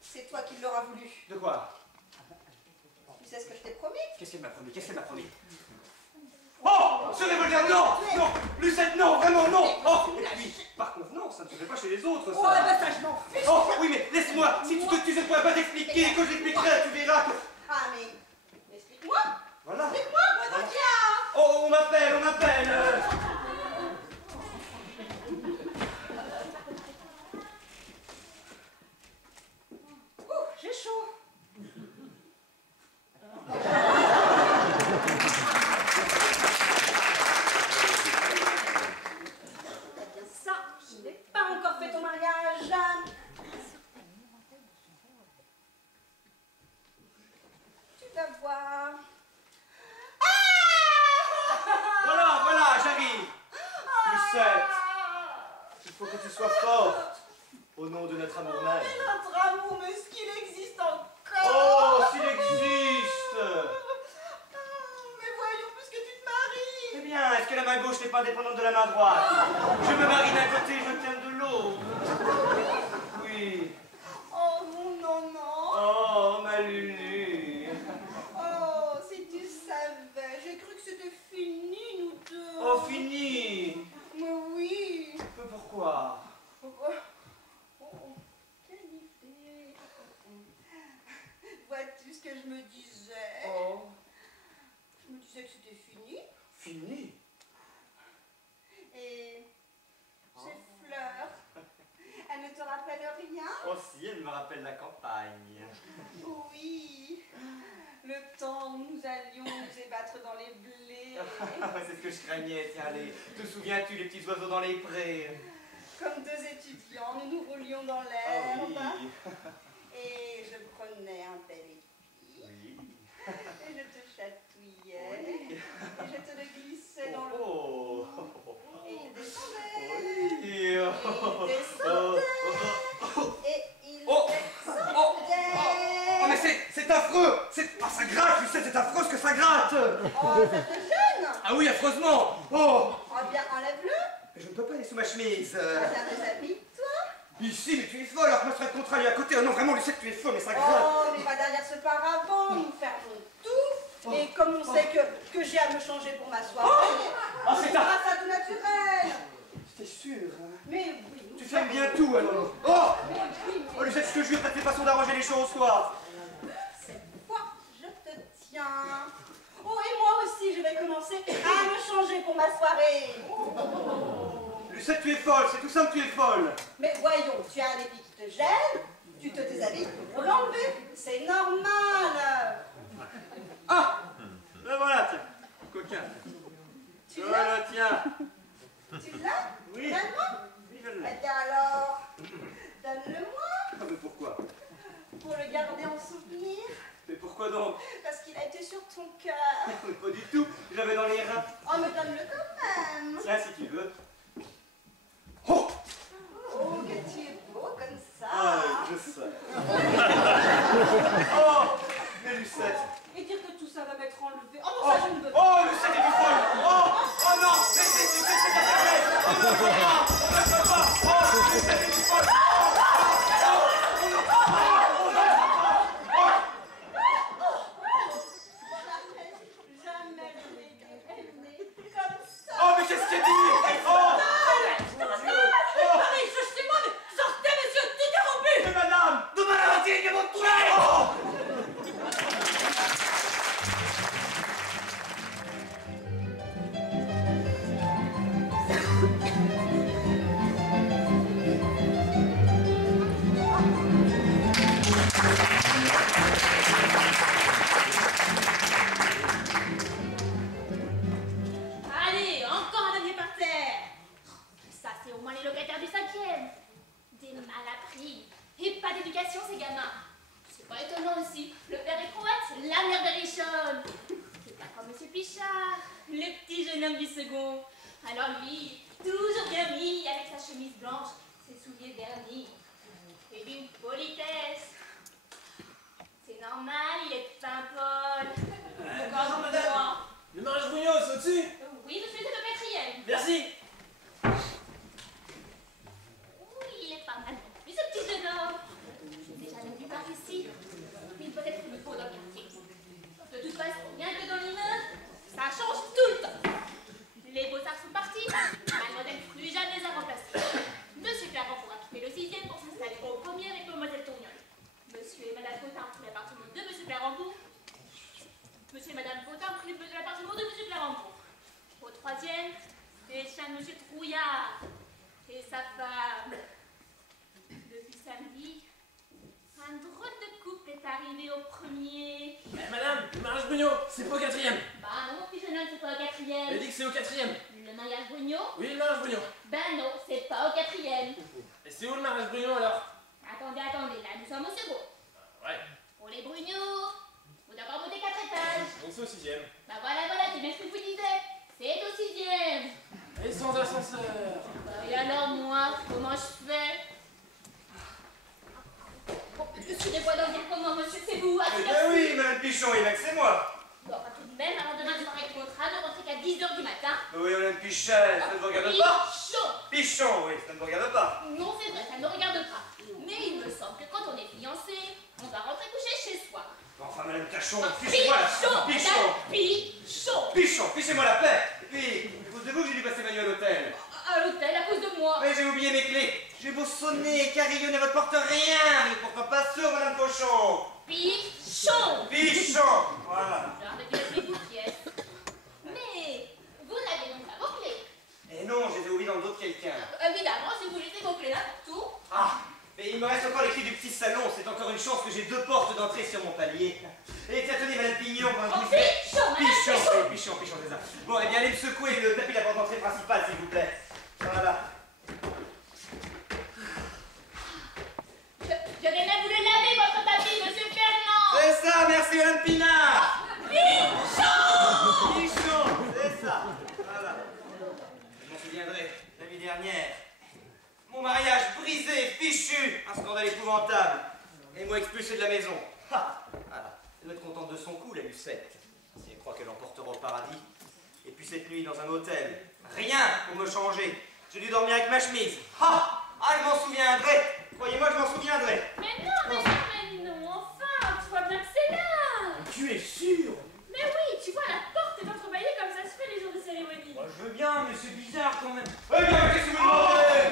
c'est toi qui l'auras voulu. De quoi? Tu sais ce que je t'ai promis? Qu'est-ce qu'elle m'a promis? Qu'est-ce qu'elle m'a promis? Oh! Ce revolver, non! Non! Lucette, non! Vraiment, non! Oh! Et puis, par convenance, ça ne se fait pas chez les autres, ça! Oh, ben ça, je m'en fiche! Oh! Oui, mais laisse-moi! Si tu te tues, je ne pourrais pas t'expliquer! Quand j'expliquerai, tu verras que... Ah, mais explique-moi! Voilà! Explique-moi, moi, donc, tiens! Oh, on m'appelle, on m'appelle! Ouh, j'ai chaud! Ça, je n'ai pas encore fait ton mariage. Tu vas voir. Voilà, j'arrive! Lucette! Il faut que tu sois forte! Au nom de notre amour même! Mais notre amour, mais est-ce qu'il existe encore? Oh, s'il existe! Mais voyons, puisque tu te maries. Eh bien, est-ce que la main gauche n'est pas dépendante de la main droite? Je me marie d'un côté, je t'aime de l'autre. Oui. Oh non, non. Oh, ma Lulu. Oh, si tu savais, j'ai cru que c'était fini, nous deux. Oh, fini. Mais oui. Mais pourquoi? Quelle idée. Vois-tu ce que je me disais? Oh. Je me disais que c'était fini. Fini? Et ces fleurs, elles ne te rappellent rien? Oh, si, elle me rappelle la campagne. Oui. Le temps où nous allions nous ébattre dans les blés. C'est ce que je craignais, tiens, allez. Te souviens-tu, les petits oiseaux dans les prés? Comme deux étudiants, nous nous roulions dans Oh, l'herbe. oui. Et je prenais un bel épi. Oui. Et je te chatouillais. Oui. Et je te le glissais dans le Oh. Et il descendait. Oui. Et il descendait. Et il descendait. Oh, mais c'est affreux! Ah, ça gratte, Lucette, c'est affreux ce que ça gratte! Oh, ça te gêne? Ah oui, affreusement! Oh! Oh bien, enlève-le. sous ma chemise. Déshabille-toi. Ici, mais tu es folle, alors que moi je serais le contraire à côté. Oh non, vraiment, Lucette, tu es folle, mais ça grave. Oh, mais pas derrière ce paravent, nous fermons tout. Et comme on sait que j'ai à me changer pour ma soirée, c'est ça tout naturel. T'es sûr, hein? Mais oui. Tu fermes bien tout, alors. Oh, Lucette, je te jure, t'as fait façon d'arranger les choses, toi. Cette fois, je te tiens. Oh, et moi aussi, je vais commencer à me changer pour ma soirée. Lucette, tu es folle, c'est tout simple, tu es folle. Mais voyons, tu as un épi qui te gêne, tu te déshabilles pour l'enlever. C'est normal. Ah, ben voilà, tiens, coquin. Tu voilà, tiens. Tu l'as? Oui. Vraiment? Oui, je l'ai. Eh bien alors, donne-le-moi. Ah, mais pourquoi? Pour le garder en souvenir. Mais pourquoi donc? Parce qu'il a été sur ton cœur. Mais pas du tout, j'avais dans les reins. Oh, mais donne-le quand même. Tiens, si tu veux. Oh! Oh, que tu es beau comme ça. Ah, je sais. Oh, mais Lucette. Et dire que tout ça va m'être enlevé. Oh non, ça je ne veux pas. Oh, Lucette est du folle. Oh non, c'est la faiblesse. On ne peut pas, on ne peut pas. Oh, Lucette est du folle. Jamais je n'ai été aimée comme ça. Oh, mais qu'est-ce qu'il dit? Oh! Pareil, je sais moi, mais sortez, monsieur, tout est rompu. Mais madame! Demain la matinée, il y a votre train! Oh! Allez, encore un dernier par terre. Ça, c'est au moins les locataires du 5e. Des mal appris. Et pas d'éducation, ces gamins. C'est pas étonnant aussi. Le père est croate, la mère berrichonne. C'est pas comme Monsieur Pichard, le petit jeune homme du second. Alors lui, toujours bien mis, avec sa chemise blanche, ses souliers vernis. Et d'une politesse. C'est normal, il est de Paimpol. Bonjour, madame. Le mariage Brugnot, c'est au-dessus? Oui, monsieur, c'est le 4e. Merci. Oui, il est pas mal. Mais ce petit jeune homme, j'ai déjà vu par ici. Il doit être le beau dans le quartier. De toute façon, rien que dans l'immeuble, ça change tout le temps. Les beaux-arts sont partis, mademoiselle plus jamais à remplacer. Monsieur Clarent pourra quitter le 6e pour s'installer au 1er avec mademoiselle Tourniol. Monsieur et madame Potin ont pris l'appartement de monsieur Clarenbourg. Monsieur et madame Potin ont pris l'appartement de monsieur Clarenbourg. Au 3e, déjà monsieur Trouillard et sa femme. Depuis samedi, un drôle de couple est arrivé au 1er. Mais madame, le mariage Brugnot, c'est pas au 4e. Bah non, mon petit jeune homme, c'est pas au 4e. Elle dit que c'est au 4e. Le mariage Brugnot? Oui, le mariage Brugnot. Ben non, c'est pas au 4e. Et c'est où le mariage Brugnot alors? Attendez, là, nous sommes au second. Ouais. Pour les Brugnot, faut d'abord monter 4 étages. Donc c'est au 6e. Bah voilà, c'est bien ce que je vous disais. C'est au 6e. Et sans ascenseur. Et alors moi, comment je fais? Bon, excusez-moi d'en dire comment, monsieur, c'est vous. Eh bien oui, madame Pichon, il a que c'est moi. Bon, enfin, tout de même, avant demain soirée de contrat, ne rentrez qu'à 10h du matin. Oui, madame Pichon, ça ne vous regarde pas. Pichon. Pichon, oui, ça ne vous regarde pas. Non, c'est vrai, ça ne me regarde pas. Mais il me semble que quand on est fiancé, on va rentrer coucher chez soi. Enfin, madame Cachon, Pichon, fichez-moi la Pichon. Pichon, fichez-moi la paix. Et puis, à cause de vous, j'ai dû passer ma nuit à l'hôtel. À l'hôtel, à cause de moi. Oui, j'ai oublié mes clés. J'ai beau sonner, carillonner votre porte, rien. Mais pourquoi pas sûr, madame Cochon? Pichon. Pichon, voilà. Avec les vos pièces. Mais vous n'avez donc pas vos clés. Eh non, je les ai oubliés dans le dos de quelqu'un. Évidemment, si vous laissez vos clés là, tout. Ah, mais il me reste encore les clés du petit salon. C'est encore une chance que j'ai 2 portes d'entrée sur mon palier. Et tiens, tenez, madame Pignon. Pichon, c'est ça. Bon, eh bien, allez me secouer le tapis de la porte d'entrée principale, s'il vous plaît. Voilà. Je vais même vous le laver, votre tapis, monsieur Fernand. C'est ça, merci, madame Pinard. Pichon. Pichon, c'est ça. Voilà. Je m'en souviendrai, l'année dernière. Mon mariage brisé, fichu, un scandale épouvantable. Et moi expulsé de la maison. Ha, voilà. Elle doit être contente de son coup, la Lucette. Si elle croit qu'elle l'emportera au paradis. Et puis cette nuit dans un hôtel. Rien pour me changer. J'ai dû dormir avec ma chemise. Ah, je m'en souviendrai. Croyez-moi, je m'en souviendrai. Mais non, enfin, tu vois bien que c'est là. Tu es sûr? Mais oui, tu vois, la porte est entrebâillée comme ça se fait les jours de cérémonie. Moi, je veux bien, mais c'est bizarre quand même. Eh bien, qu'est-ce que vous demandez?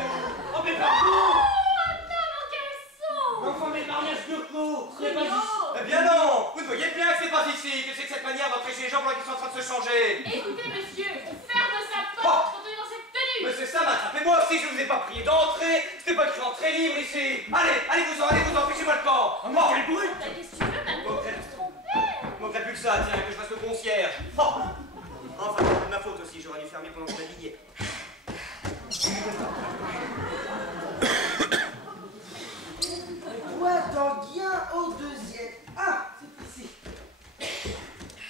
Oh, mais pardon! Oh non, mon caleçon! Enfin, mes mariages de clos! C'est pas Bruno! Eh bien non. Vous ne voyez bien que c'est pas ici, que c'est que cette manière d'entrer chez les gens pendant qu'ils sont en train de se changer. Écoutez, monsieur, on ferme sa porte quand on est dans cette tenue. Mais c'est ça, m'attrapez-moi aussi, je vous ai pas prié d'entrer. C'était pas écrit entrée libre ici. Allez-vous-en, fichez-moi le camp. Oh, quel bruit! Bah, qu'est-ce que tu veux, maintenant? Manquerait plus que ça, tiens, que je fasse le concierge. Oh. Enfin, c'est de ma faute aussi, j'aurais dû fermer pendant que je m'habillais. Bois d'Anguien au deuxième. Ah, c'est ici.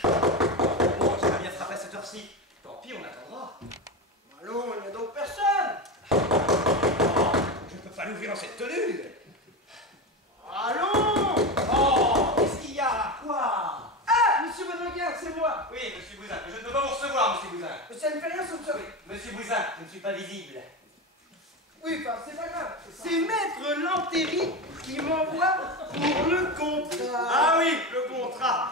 Bon, j'aimerais bien frapper à cette heure-ci. Tant pis, on attendra. Allons, il n'y a donc personne. Je ne peux pas l'ouvrir en cette tenue. Allons. Oh, qu'est-ce qu'il y a? Quoi? Ah, monsieur Boudin, c'est moi. Oui, monsieur Bouzin, mais je ne peux pas vous recevoir, monsieur Bouzin. Ça ne fait rien, ça me sauve. Monsieur Bouzin, je ne suis pas visible. Oui, enfin, c'est pas grave. C'est Maître Lantéry qui m'envoie pour le contrat. Ah oui, le contrat.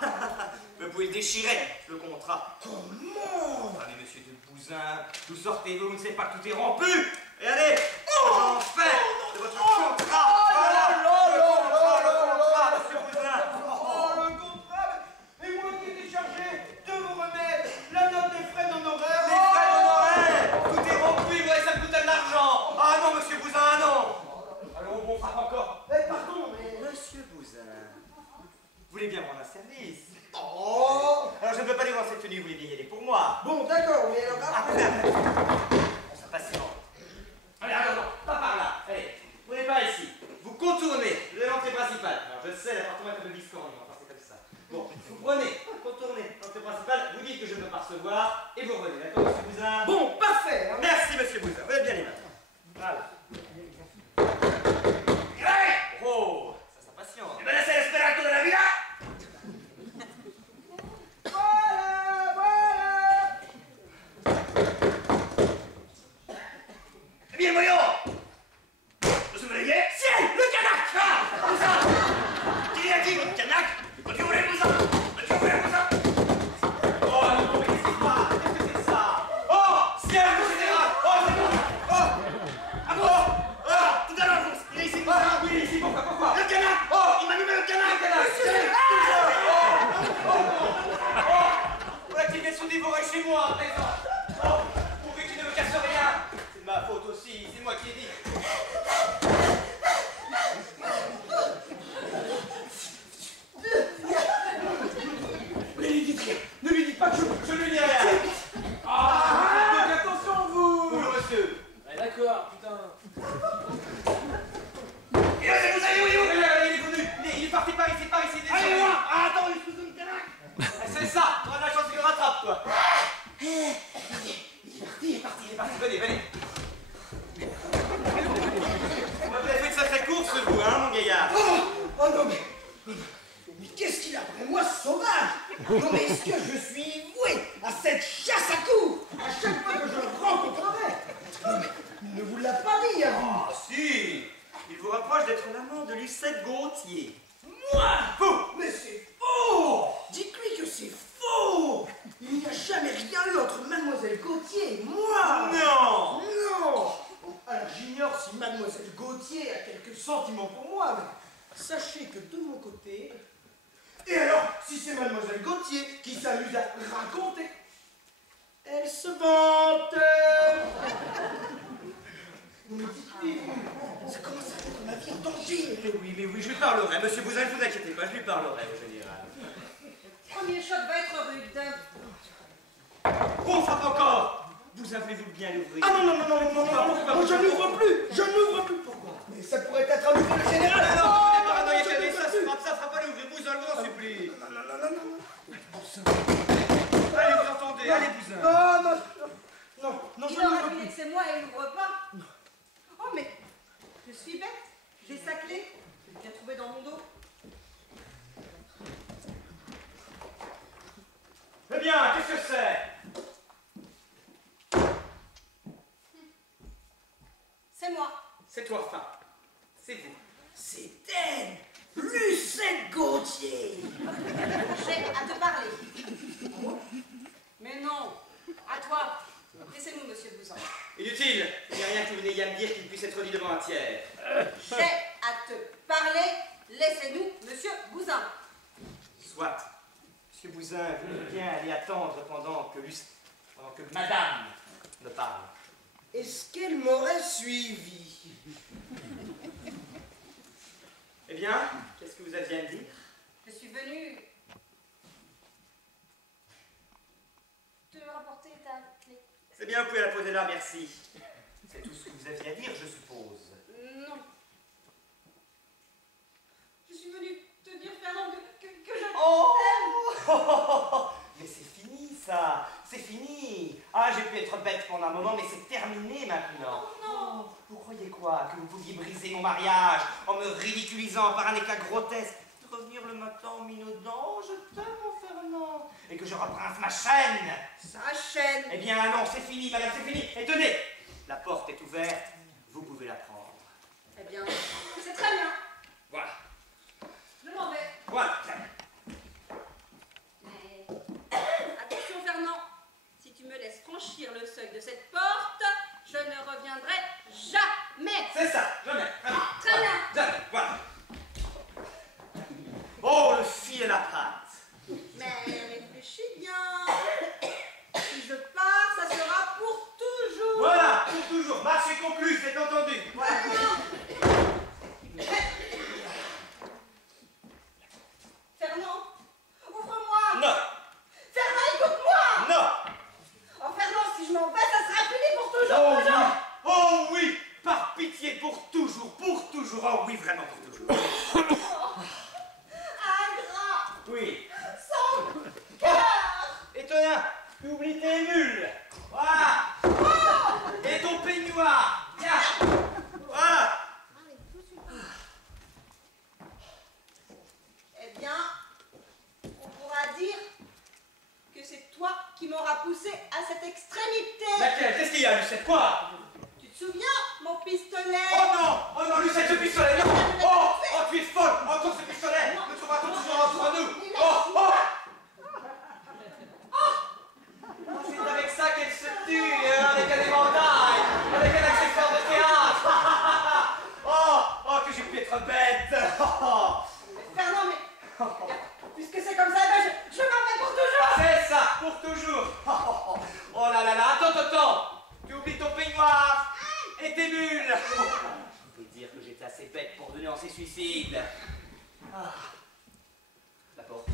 Vous pouvez le déchirer, le contrat. Comment? Ah mais monsieur de Bouzin, d'où sortez-vous? Vous ne savez pas que tout est rompu. Et allez, j'en fais de votre contrat. Monsieur Bouzin. Oh, le contrat. Et moi qui étais chargé de vous remettre la note des frais d'honoraires. Les frais d'honoraires. Tout est rompu, vous voyez, ça me coûte de l'argent. Ah non, monsieur Bouzin, ah non. Allons, on frappe encore. Pardon, mais... Monsieur Bouzin, vous voulez bien me rendre un service? Oh. Alors je ne peux pas aller dans cette tenue, vous voulez bien y aller pour moi. Bon, d'accord, mais alors... On s'impatiente. Allez, non, pas par là. Allez, vous n'êtes pas ici. Vous contournez l'entrée principale. Alors je sais, l'appartement est un peu discordant, enfin c'est comme ça. Bon, vous prenez, contournez l'entrée principale, vous dites que je ne peux pas recevoir, et vous revenez, d'accord, monsieur Bouzin? Bon, parfait. Hein. Merci, monsieur Bouzin, vous êtes bien les mains. Voilà. Oh, ça s'impatiente. Eh ben, c'est l'espéranto de la vida. Voilà. Eh bien, voyons. Vous vous réveillez? Ciel, le canac. Ah, où ça? Qui a dit le canac? Tu voulais vous ça? Tu voulais vous ça? Oh non, mais qu'est-ce qui se passe? Qu'est-ce que c'est que ça? Oh, ciel, le général. Oh, c'est bon. Oh, Ah bon? Ah, tout à l'heure, il est ici. ah, oui, ici, pourquoi? Le canac. Oh, il m'a allumé le canac. Voilà qu'il vient se dévorer chez moi à présent. Oh, pourvu que tu ne me casses rien. C'est de ma faute aussi, c'est moi qui ai dit. Ne lui dites pas que Je ne lui dis rien. Ah, donc attention, vous. Bonjour monsieur. Ouais, d'accord, putain. Et là, c'est vous allez où? Il est venu, il est parti par ici, Allez, moi. Ah, attends, il se donne canac. C'est ça, on a de la chance qu'il le rattrape, toi. Il est parti, venez. Vous avez fait de sacrées courses, vous, hein, mon gaillard? Oh non, mais qu'est-ce qu'il a après moi, ce sauvage? Non, mais est-ce que je suis voué à cette chasse à courre à chaque fois que je le rencontrerai? Non, mais il ne vous l'a pas dit, hein? Ah, si. Il vous reproche d'être l'amant de Lucette Gauthier. Moi? Faux! Mais c'est faux! Dites-lui que c'est faux! Il n'y a jamais rien eu entre Mademoiselle Gauthier et moi! Non. Non! Alors j'ignore si Mademoiselle Gauthier a quelques sentiments pour moi, mais sachez que de mon côté... Et alors, si c'est Mademoiselle Gauthier qui s'amuse à raconter, elle se vante! Non mais dites-lui, ça commence à mettre ma vie en danger! Mais oui, je lui parlerai, monsieur Bouzin, ne vous inquiétez pas, je lui parlerai au général. Premier choc va être rude. On frappe encore. Vous avez-vous bien l'ouvrir? Ah non, je n'ouvre plus, pourquoi? Mais ça pourrait être à nouveau le général! Ah non, vous êtes paranoïaque, ça frappe pas l'ouvrir, Bouzin, je vous en supplie. Non. Allez, vous entendez, allez, Bouzin. Non, je Il aurait n'ouvre deviné plus. que c'est moi et il n'ouvre pas. Oh, mais je suis bête. J'ai sa clé. Je l'ai bien trouvée dans mon dos. Eh bien, qu'est-ce que c'est? moi. C'est toi, enfin. C'est vous. C'est elle, Lucette Gauthier. J'ai à te parler. Mais non, à toi. Laissez-nous, monsieur Bousin. Inutile. Il n'y a rien que vous n'ayez à me dire qui puisse être dit devant un tiers. J'ai à te parler. Laissez-nous, monsieur Bousin. Soit. Monsieur Bousin, vous voulez bien aller attendre pendant que madame me parle. Est-ce qu'elle m'aurait suivi? Eh bien, qu'est-ce que vous aviez à me dire? Je suis venue te rapporter ta clé. C'est bien, vous pouvez la poser là, merci. C'est tout ce que vous aviez à dire, je suppose. Non. Je suis venue te dire, Fernand, que je Oh t'aime. Mais c'est fini, ça. C'est fini. Ah, j'ai pu être bête pendant un moment, mais c'est terminé maintenant. Non. Vous croyez quoi? Que vous pouviez briser mon mariage en me ridiculisant par un éclat grotesque, de revenir le matin en minaudant, oh, je t'aime, mon Fernand, et que je represse ma chaîne? Sa chaîne. Eh bien non, c'est fini, madame, c'est fini. Et tenez, la porte est ouverte, vous pouvez la prendre. Eh bien, c'est très bien. Voilà. Je m'en vais. Voilà. Mais attention, Fernand. Si tu me laisses franchir le seuil de cette porte, je ne reviendrai jamais. C'est ça, jamais. Très bien. Jamais, voilà. Oh, le fil et la pâte. Mais réfléchis bien. Si je pars, ça sera pour toujours. Voilà, pour toujours. Marché conclu, c'est entendu. Voilà. Fernand, ouvre-moi. Non. Fernand, écoute-moi. Non. Oh, Fernand, si je m'en vais, ça sera fini pour toujours. Oh toujours. oui. Oh oui. Par pitié, pour toujours, pour toujours. Oh oui, vraiment pour toujours. Ingrat. Oui. Sans cœur. Étonnant, tu oublies tes mules. Voilà. Et ton peignoir. Tiens. Voilà. Eh bien, on pourra dire que c'est toi qui m'auras poussé à cette extrémité. Laquelle? Qu'est-ce qu'il y a, Lucette? Quoi? Tu te souviens, mon pistolet? Oh non, Lucette, ce pistolet, non. Oh, tu es folle. Oh, toi, ce pistolet. Ne trouvera-t-on toujours entre nous? Oh. C'est avec ça qu'elle se tue, avec un éventail, avec un accessoire de théâtre. Oh, que j'ai pu être bête. Fernand, mais puisque c'est comme ça, ben je m'en vais pour toujours. C'est ça, pour toujours. Oh là, attends. Tu oublies ton peignoir et tes bulles. Je peux dire que j'étais assez bête pour dénoncer suicide. La porte.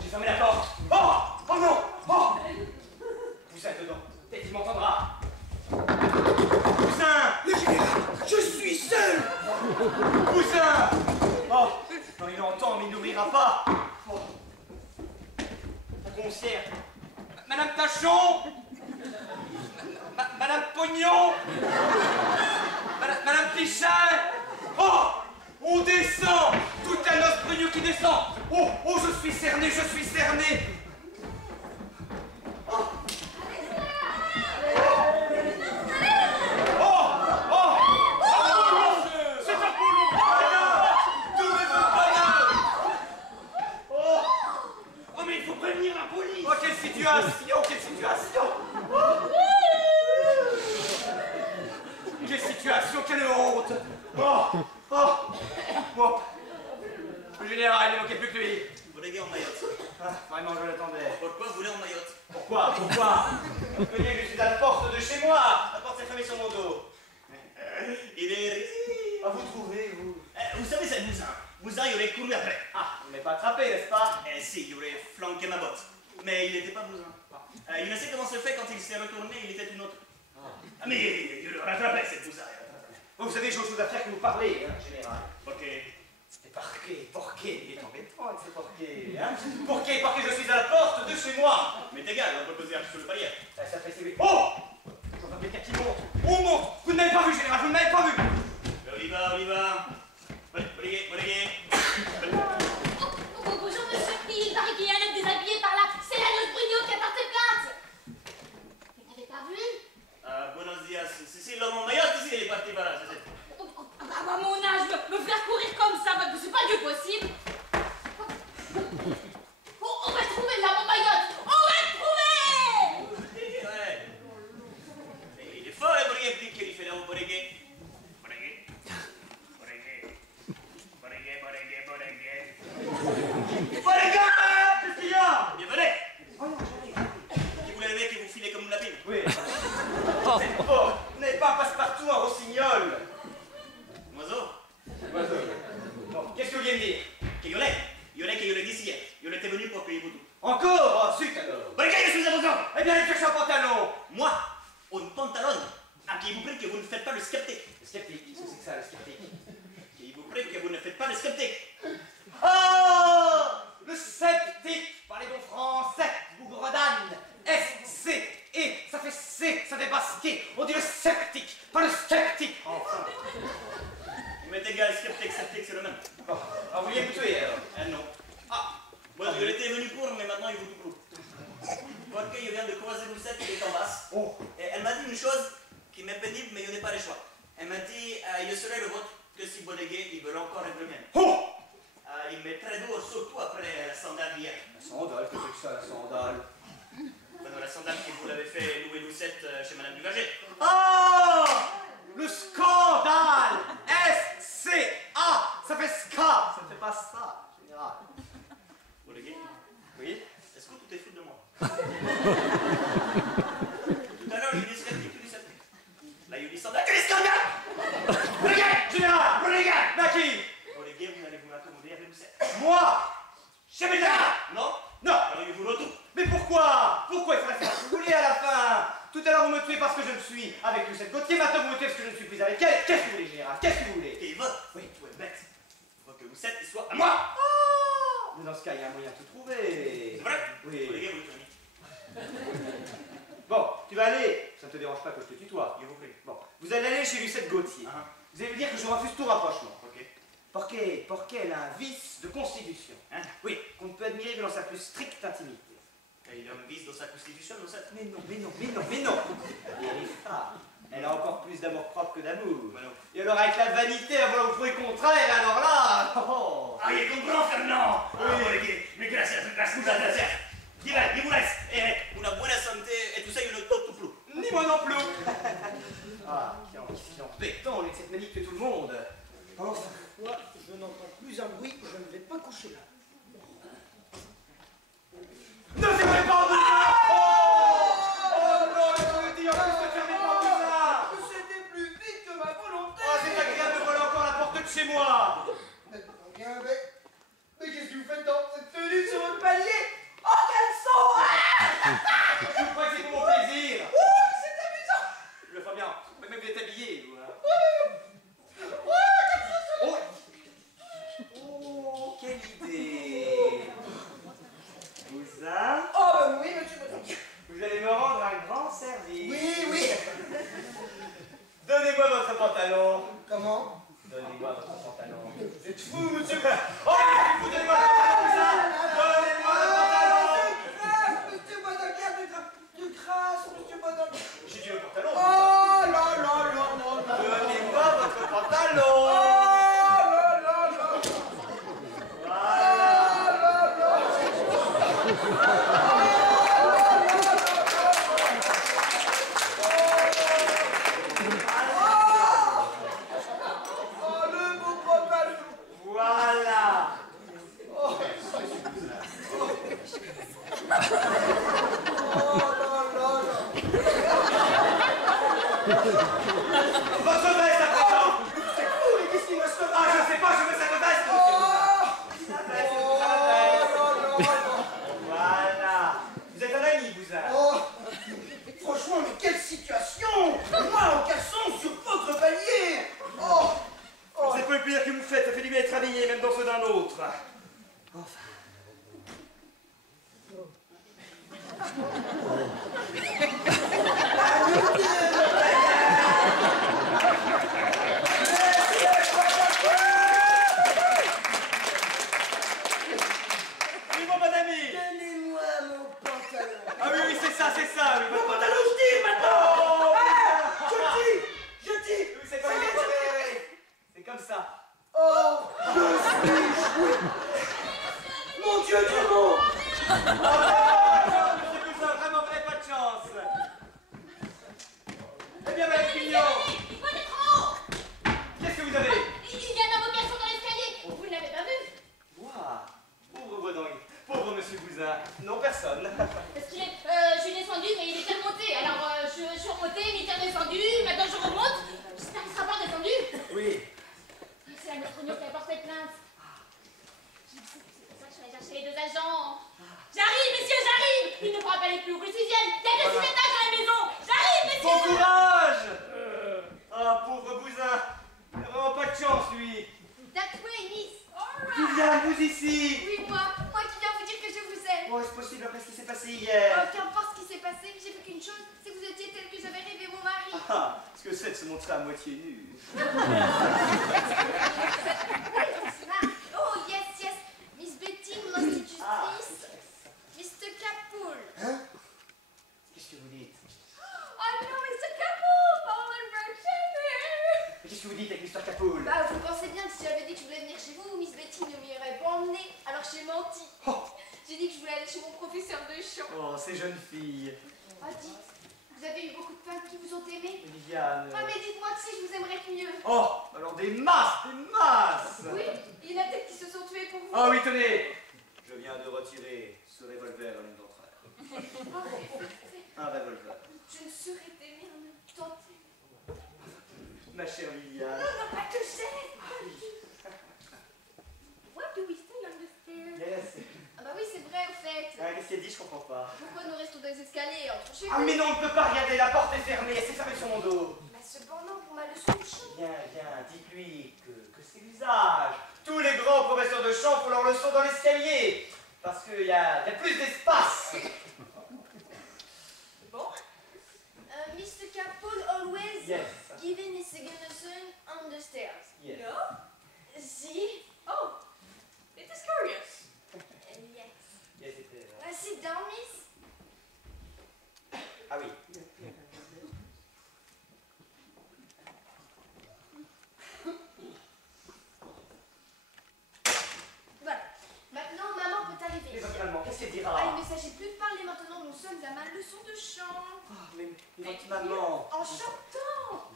J'ai fermé la porte. Oh non. Oh. Vous êtes dedans. Peut-être qu'il m'entendra. Cousin. Le général, je suis seul. Cousin. Oh, non, il entend, mais il n'oubliera pas. Oh. La concierge. Madame Tachon. Madame Pognon. Madame Pichet. Oh, on descend. Tout un os brugnou qui descend. Oh, je suis cerné. C'est un boulot. Tout est bonheur. Oh, mais il faut prévenir la police. Oh, quelle situation. Quelle situation, quelle honte. Le général, il ne manquait plus que lui. Vous voulez en Mayotte? Vraiment, je l'attendais. Pourquoi vous voulez en Mayotte? Pourquoi? Tenez, je suis à la porte de chez moi. La porte est fermée sur mon dos. Il est ici. Vous trouvez, vous? Vous savez, c'est Bousin. Bousin, il aurait couru après. Il n'est pas attrapé, n'est-ce pas? Si, il aurait flanqué ma botte. Mais il n'était pas Bousin. Il ne sait comment se fait quand il s'est retourné, il était une autre. Mais il le rattrapait, cette Bousin. Vous savez, j'ai autre chose à faire que vous parler, général. Ok. Porqué, il est embêtant avec ce porqué, hein? Porqué, je suis à la porte de chez moi. Mais t'es égal, on peut poser un sur le palier. Ça fait c'est... Oh! J'entends quelqu'un qui monte. On monte. Vous ne m'avez pas vu, général, vous ne m'avez pas vu. On y va. Voyez. Bonjour monsieur, il paraît qu'il y a un homme déshabillé par là. C'est la Los Brugno qui a porté plainte. Vous n'avez pas vu? Buenos días. C'est l'homme dans mon maillot, ici, il est parti par là, c'est ça. À mon âge, me faire courir comme ça, c'est pas Dieu possible. On va trouver là, mon maillot. On va le trouver. Ouais. Il est fort, le Borégué, puis qu'il fait là-haut, Borégué. Borégué. Borégué. Borégué, Borégué, Borégué. Borégué! Qu'est-ce qu'il y a? Bien, venez. Qui vous l'avez, qui vous filez comme une lapine? Oui. C'est faux. Vous n'avez pas un passe-partout, un rossignol. Oiseau? Oiseau. Bon, qu'est-ce que vous vouliez me dire? Que yo l'ai d'ici hier. Yo l'ai venu pour payer vous tout. Encore? Oh, zut alors. Borégué, je suis à vos ordres. Eh bien, allez chercher un pantalon. Moi, un pantalon. À qui vous prie que vous ne faites pas le sceptique. Le sceptique, qu'est-ce que c'est que ça, le sceptique? Qui vous prie que vous ne faites pas le sceptique. Oh! Le sceptique, par les bons français, bougredane. S-C-E, ça fait C, ça fait basquer. On dit le sceptique, pas le sceptique. Enfin. Vous m'êtes égal, sceptique, c'est le même. Bon, alors vous vouliez me tuer alors? Non. Ah, bon, je l'étais venu pour, mais maintenant il vous tout prouve. Parce que je viens de croiser Lucette qui est en basse. Oh. Et elle m'a dit une chose qui m'est pénible, mais je n'ai pas le choix. Elle m'a dit, je serai le vôtre que si Borégué, il veut encore être le mien. Oh! Il m'est très dur, surtout après la sandale d'hier. La sandale, qu'est-ce que c'est que ça, la sandale? Enfin, la sandale que vous l'avez fait louer Lucette chez Madame Duverger. Oh! Le scandale! S-C-A! Ça fait ska! Ça ne fait pas ça, en général. Borégué? Oui? Est-ce que tout est fou de moi? Tout à l'heure, il dit sceptique, tu dis sceptique. Là, il dit sandale, tu dis scandale! Borégué! Général! Borégué! Naki! Borégué, vous allez vous accommoder avec Lucette. Moi! Chemilla! Non? Non! Alors, il vous retourne. Mais pourquoi? Pourquoi il faudrait faire ce que vous voulez à la fin? Tout à l'heure, vous me tuez parce que je me suis avec Lucette Gauthier, maintenant vous me tuez parce que je ne suis plus avec elle. Qu'est-ce que vous voulez, général? Qu'est-ce que vous voulez? Et il veut? Oui, tu es bête. Il faut que Lucette soit à moi! Ah! Mais dans ce cas, il y a un moyen de tout trouver. C'est vrai? Oui. Borégué, vous le tenez. Bon, tu vas aller. Ça ne te dérange pas que je te tutoie. Je vous prie. Bon, vous allez aller chez Lucette Gauthier. Ah. Vous allez lui dire que je refuse tout rapprochement. Ok. Parce qu'elle a un vice de constitution. Hein? Oui, qu'on ne peut admirer que dans sa plus stricte intimité. Et il a un vice dans sa constitution, Lucette. Mais non. Et elle est femme. Elle a encore plus d'amour-propre que d'amour. Bah non. Et alors avec la vanité à vouloir vous prouver le contraire, alors là... Oh. Ah, il comprend, Fernand! Oui, Borégué. Mais gracias, gracias. Dis-vous laisse. Una buena santé et tout ça, il ne toque plus. Ni moi non plus. Ah, c'est embêtant, avec cette manie qui fait tout le monde. Enfin, moi, je n'entends plus un bruit, je ne vais pas coucher là. Ne fermez pas en bousin! Oh non, je veux dire, ne fermez pas en bousin! C'était plus vite que ma volonté! Oh, c'est agréable de voler encore la porte de chez moi! Mais qu'est-ce que vous faites dans cette tenue sur votre palier? Oh, quels sont! Je crois que c'est pour mon plaisir! Oh, c'est amusant! Je le fais bien, même vous êtes habillé, vous. Hein. Oh, Oh, quelle idée! Cousin, oh, bah oui, monsieur Botanique. vous allez me rendre un grand service. Oui. Donnez-moi votre pantalon. Comment? Donnez-moi votre pantalon. Vous êtes fou, monsieur. Oh, vous donnez-moi votre pantalon, cousin! Donnez-moi le pantalon! Monsieur Botanique, de grâce, monsieur Botanique. J'ai dit le pantalon. Oh, non. Donnez-moi votre pantalon! Oh, là. Oh, le beau pantalon. Voilà! Oh, Votre veste à présent! C'est fou, mais qu'est-ce qu'il me se passe? Je sais pas, je veux cette veste! Voilà! Vous êtes un ami, vous êtes? Oh, franchement, mais quelle situation! Moi en caleçon sur votre palier! Oh, C'est pas le plaisir que vous faites, ça fait du bien d'être habillé, même dans ceux d'un autre. Enfin. Oui, mon bon ami! donnez-moi mon pantalon! Ah oui, c'est ça, oui, votre pantalon! Pantalon, je dis maintenant! Oh! Je dis! Je non, monsieur Cousin, vraiment, vous n'avez pas de chance. Eh bien, Madame Pignon, Il faut être en haut. qu'est-ce que vous avez? Il y a une invocation dans l'escalier. Vous ne l'avez pas vu? Ouah, pauvre Baudouin, pauvre monsieur Cousin. Non, personne. Parce que je suis descendue, mais il était remonté. Alors je suis remontée, mais il était redescendu. Maintenant je remonte. J'espère qu'il sera pas redescendu. Oui. C'est la maître Oignon qui a porté plainte. C'est pour ça que je suis allée chercher les deux agents. J'arrive, messieurs, j'arrive. Il ne pourra pas aller plus haut que le 6e. Il y a que 6 étages dans la maison. J'arrive, messieurs. Bon courage. Ah, pauvre Bousin. Il n'a vraiment pas de chance, lui. That way, Miss. Qui vient, vous ici? Oui, moi qui viens vous dire que je vous aime. Oh, est-ce possible après ce qui s'est passé hier? Oh, qu'importe ce qui s'est passé, j'ai fait qu'une chose, c'est que vous étiez tel que j'avais rêvé mon mari. Ah, ce que c'est de se montrer à moitié nu. Oh, yes. Miss Betty, mon institutrice. Mr. Capoul. Hein? Qu'est-ce que vous dites? Oh non, Mr. Capoul, Paul Virginia. Mais qu'est-ce que vous dites avec Mr. Capoul? Bah, vous pensez bien que si j'avais dit que je voulais venir chez vous, Miss Betty ne m'y aurait pas emmené, alors j'ai menti. Oh. J'ai dit que je voulais aller chez mon professeur de chant. Oh, ces jeunes filles. Ah, dites, vous avez eu beaucoup de femmes qui vous ont aimé? Viviane. Ah, mais dites-moi que si je vous aimerais mieux. Oh, alors des masses, des masses. Oui, il y en a peut-être qui se sont tués pour vous. Ah oui, tenez. Je viens de retirer ce revolver à l'une d'entre elles. Un revolver. Je ne saurais t'aimer en même temps. Ma chère Viviane. Non, pas que j'aime. What do we say on the stairs? Yes. Ah bah oui, c'est vrai, au fait. Ah, qu'est-ce qu'elle dit? Je comprends pas. Pourquoi nous restons dans les escaliers entre chez Ah, vous? mais non, on ne peut pas regarder, la porte est fermée, elle s'est fermée sur mon dos. Bah cependant, pour ma leçon de chant. Viens, dites-lui que c'est l'usage. Tous les grands professeurs de chant font leur leçon dans l'escalier. Parce qu'il y a plus d'espace. Bon. Mr. Capoul always Yes. giving his second lesson on the stairs. Yes. No? See? Oh, it is curious. Yes. Yes, c'était... Sit down, miss. Ah oui. Voilà. Maintenant, maman peut arriver. Mais votre maman, qu'est-ce qu'elle dira? Ah, il ne s'agit plus de parler maintenant, nous sommes à ma leçon de chant. Ah, mais votre maman... En chantant.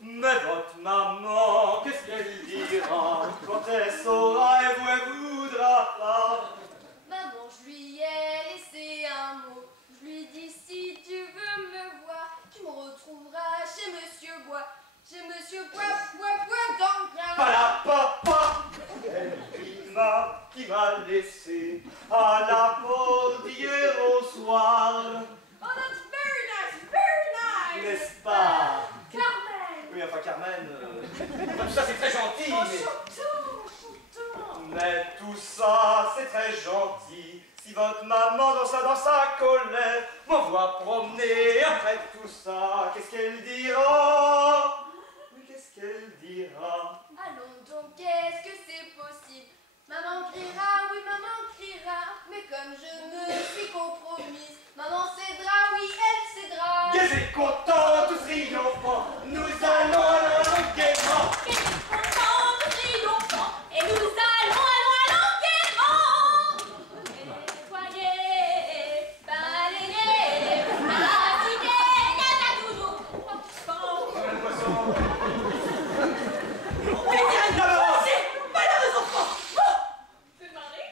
Mais votre maman, qu'est-ce qu'elle dira quand elle saura et vous voudra pas? Maman, je lui ai laissé un mot. Je lui dis si tu veux me voir, tu me retrouveras chez Monsieur Bois. Chez Monsieur Bois dans le grain. Pas la papa, elle qui m'a laissé à la porte d'hier au soir. Oh, that's very nice. N'est-ce pas? Carmen. Oui, enfin Carmen, tout ça c'est très gentil, En mais... chantant. Mais tout ça c'est très gentil. Si votre maman dans sa colère m'envoie promener après tout ça, qu'est-ce qu'elle dira? Mais qu'est-ce qu'elle dira? Allons donc, est-ce que c'est possible? Maman criera, oui maman criera, mais comme je me suis compromise, maman cédera, oui elle cédera. Gais content, tous triomphants, nous allons gaiement. Content, triomphant, et nous allons gaiement. Nettoyer, balayer, pratiquer, y en a toujours. Un poisson. Malheureux enfant! C'est marré?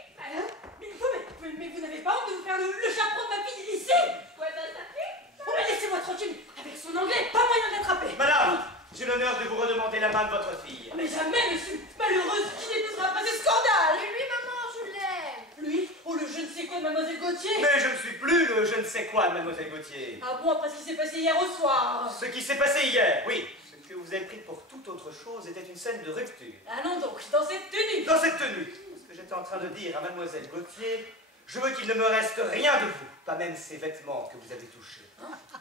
Mais vous n'avez pas honte de vous faire le chaperon de ma fille ici? Quoi t'as tapé? Oh, mais laissez-moi tranquille! Avec son anglais, pas moyen de l'attraper! Madame, j'ai l'honneur de vous redemander la main de votre fille. Mais jamais, monsieur! Malheureuse, qui n'épousera pas ce scandale! Mais lui maman, je l'aime. Lui? Oh, le je ne sais quoi de mademoiselle Gauthier! Mais je ne suis plus le je ne sais quoi de mademoiselle Gauthier. Ah bon, après ce qui s'est passé hier au soir? Ce qui s'est passé hier, oui. Ce que vous avez pris pour toute autre chose était une scène de rupture. Allons donc, dans cette tenue! Dans cette tenue, ce que j'étais en train de dire à mademoiselle Gauthier, je veux qu'il ne me reste rien de vous, pas même ces vêtements que vous avez touchés.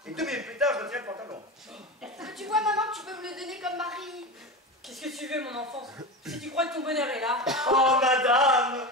Et 2 minutes plus tard, je retire le pantalon. Est-ce que tu vois maman que tu peux me le donner comme mari? Qu'est-ce que tu veux, mon enfant? Si tu crois que ton bonheur est là... Oh, madame,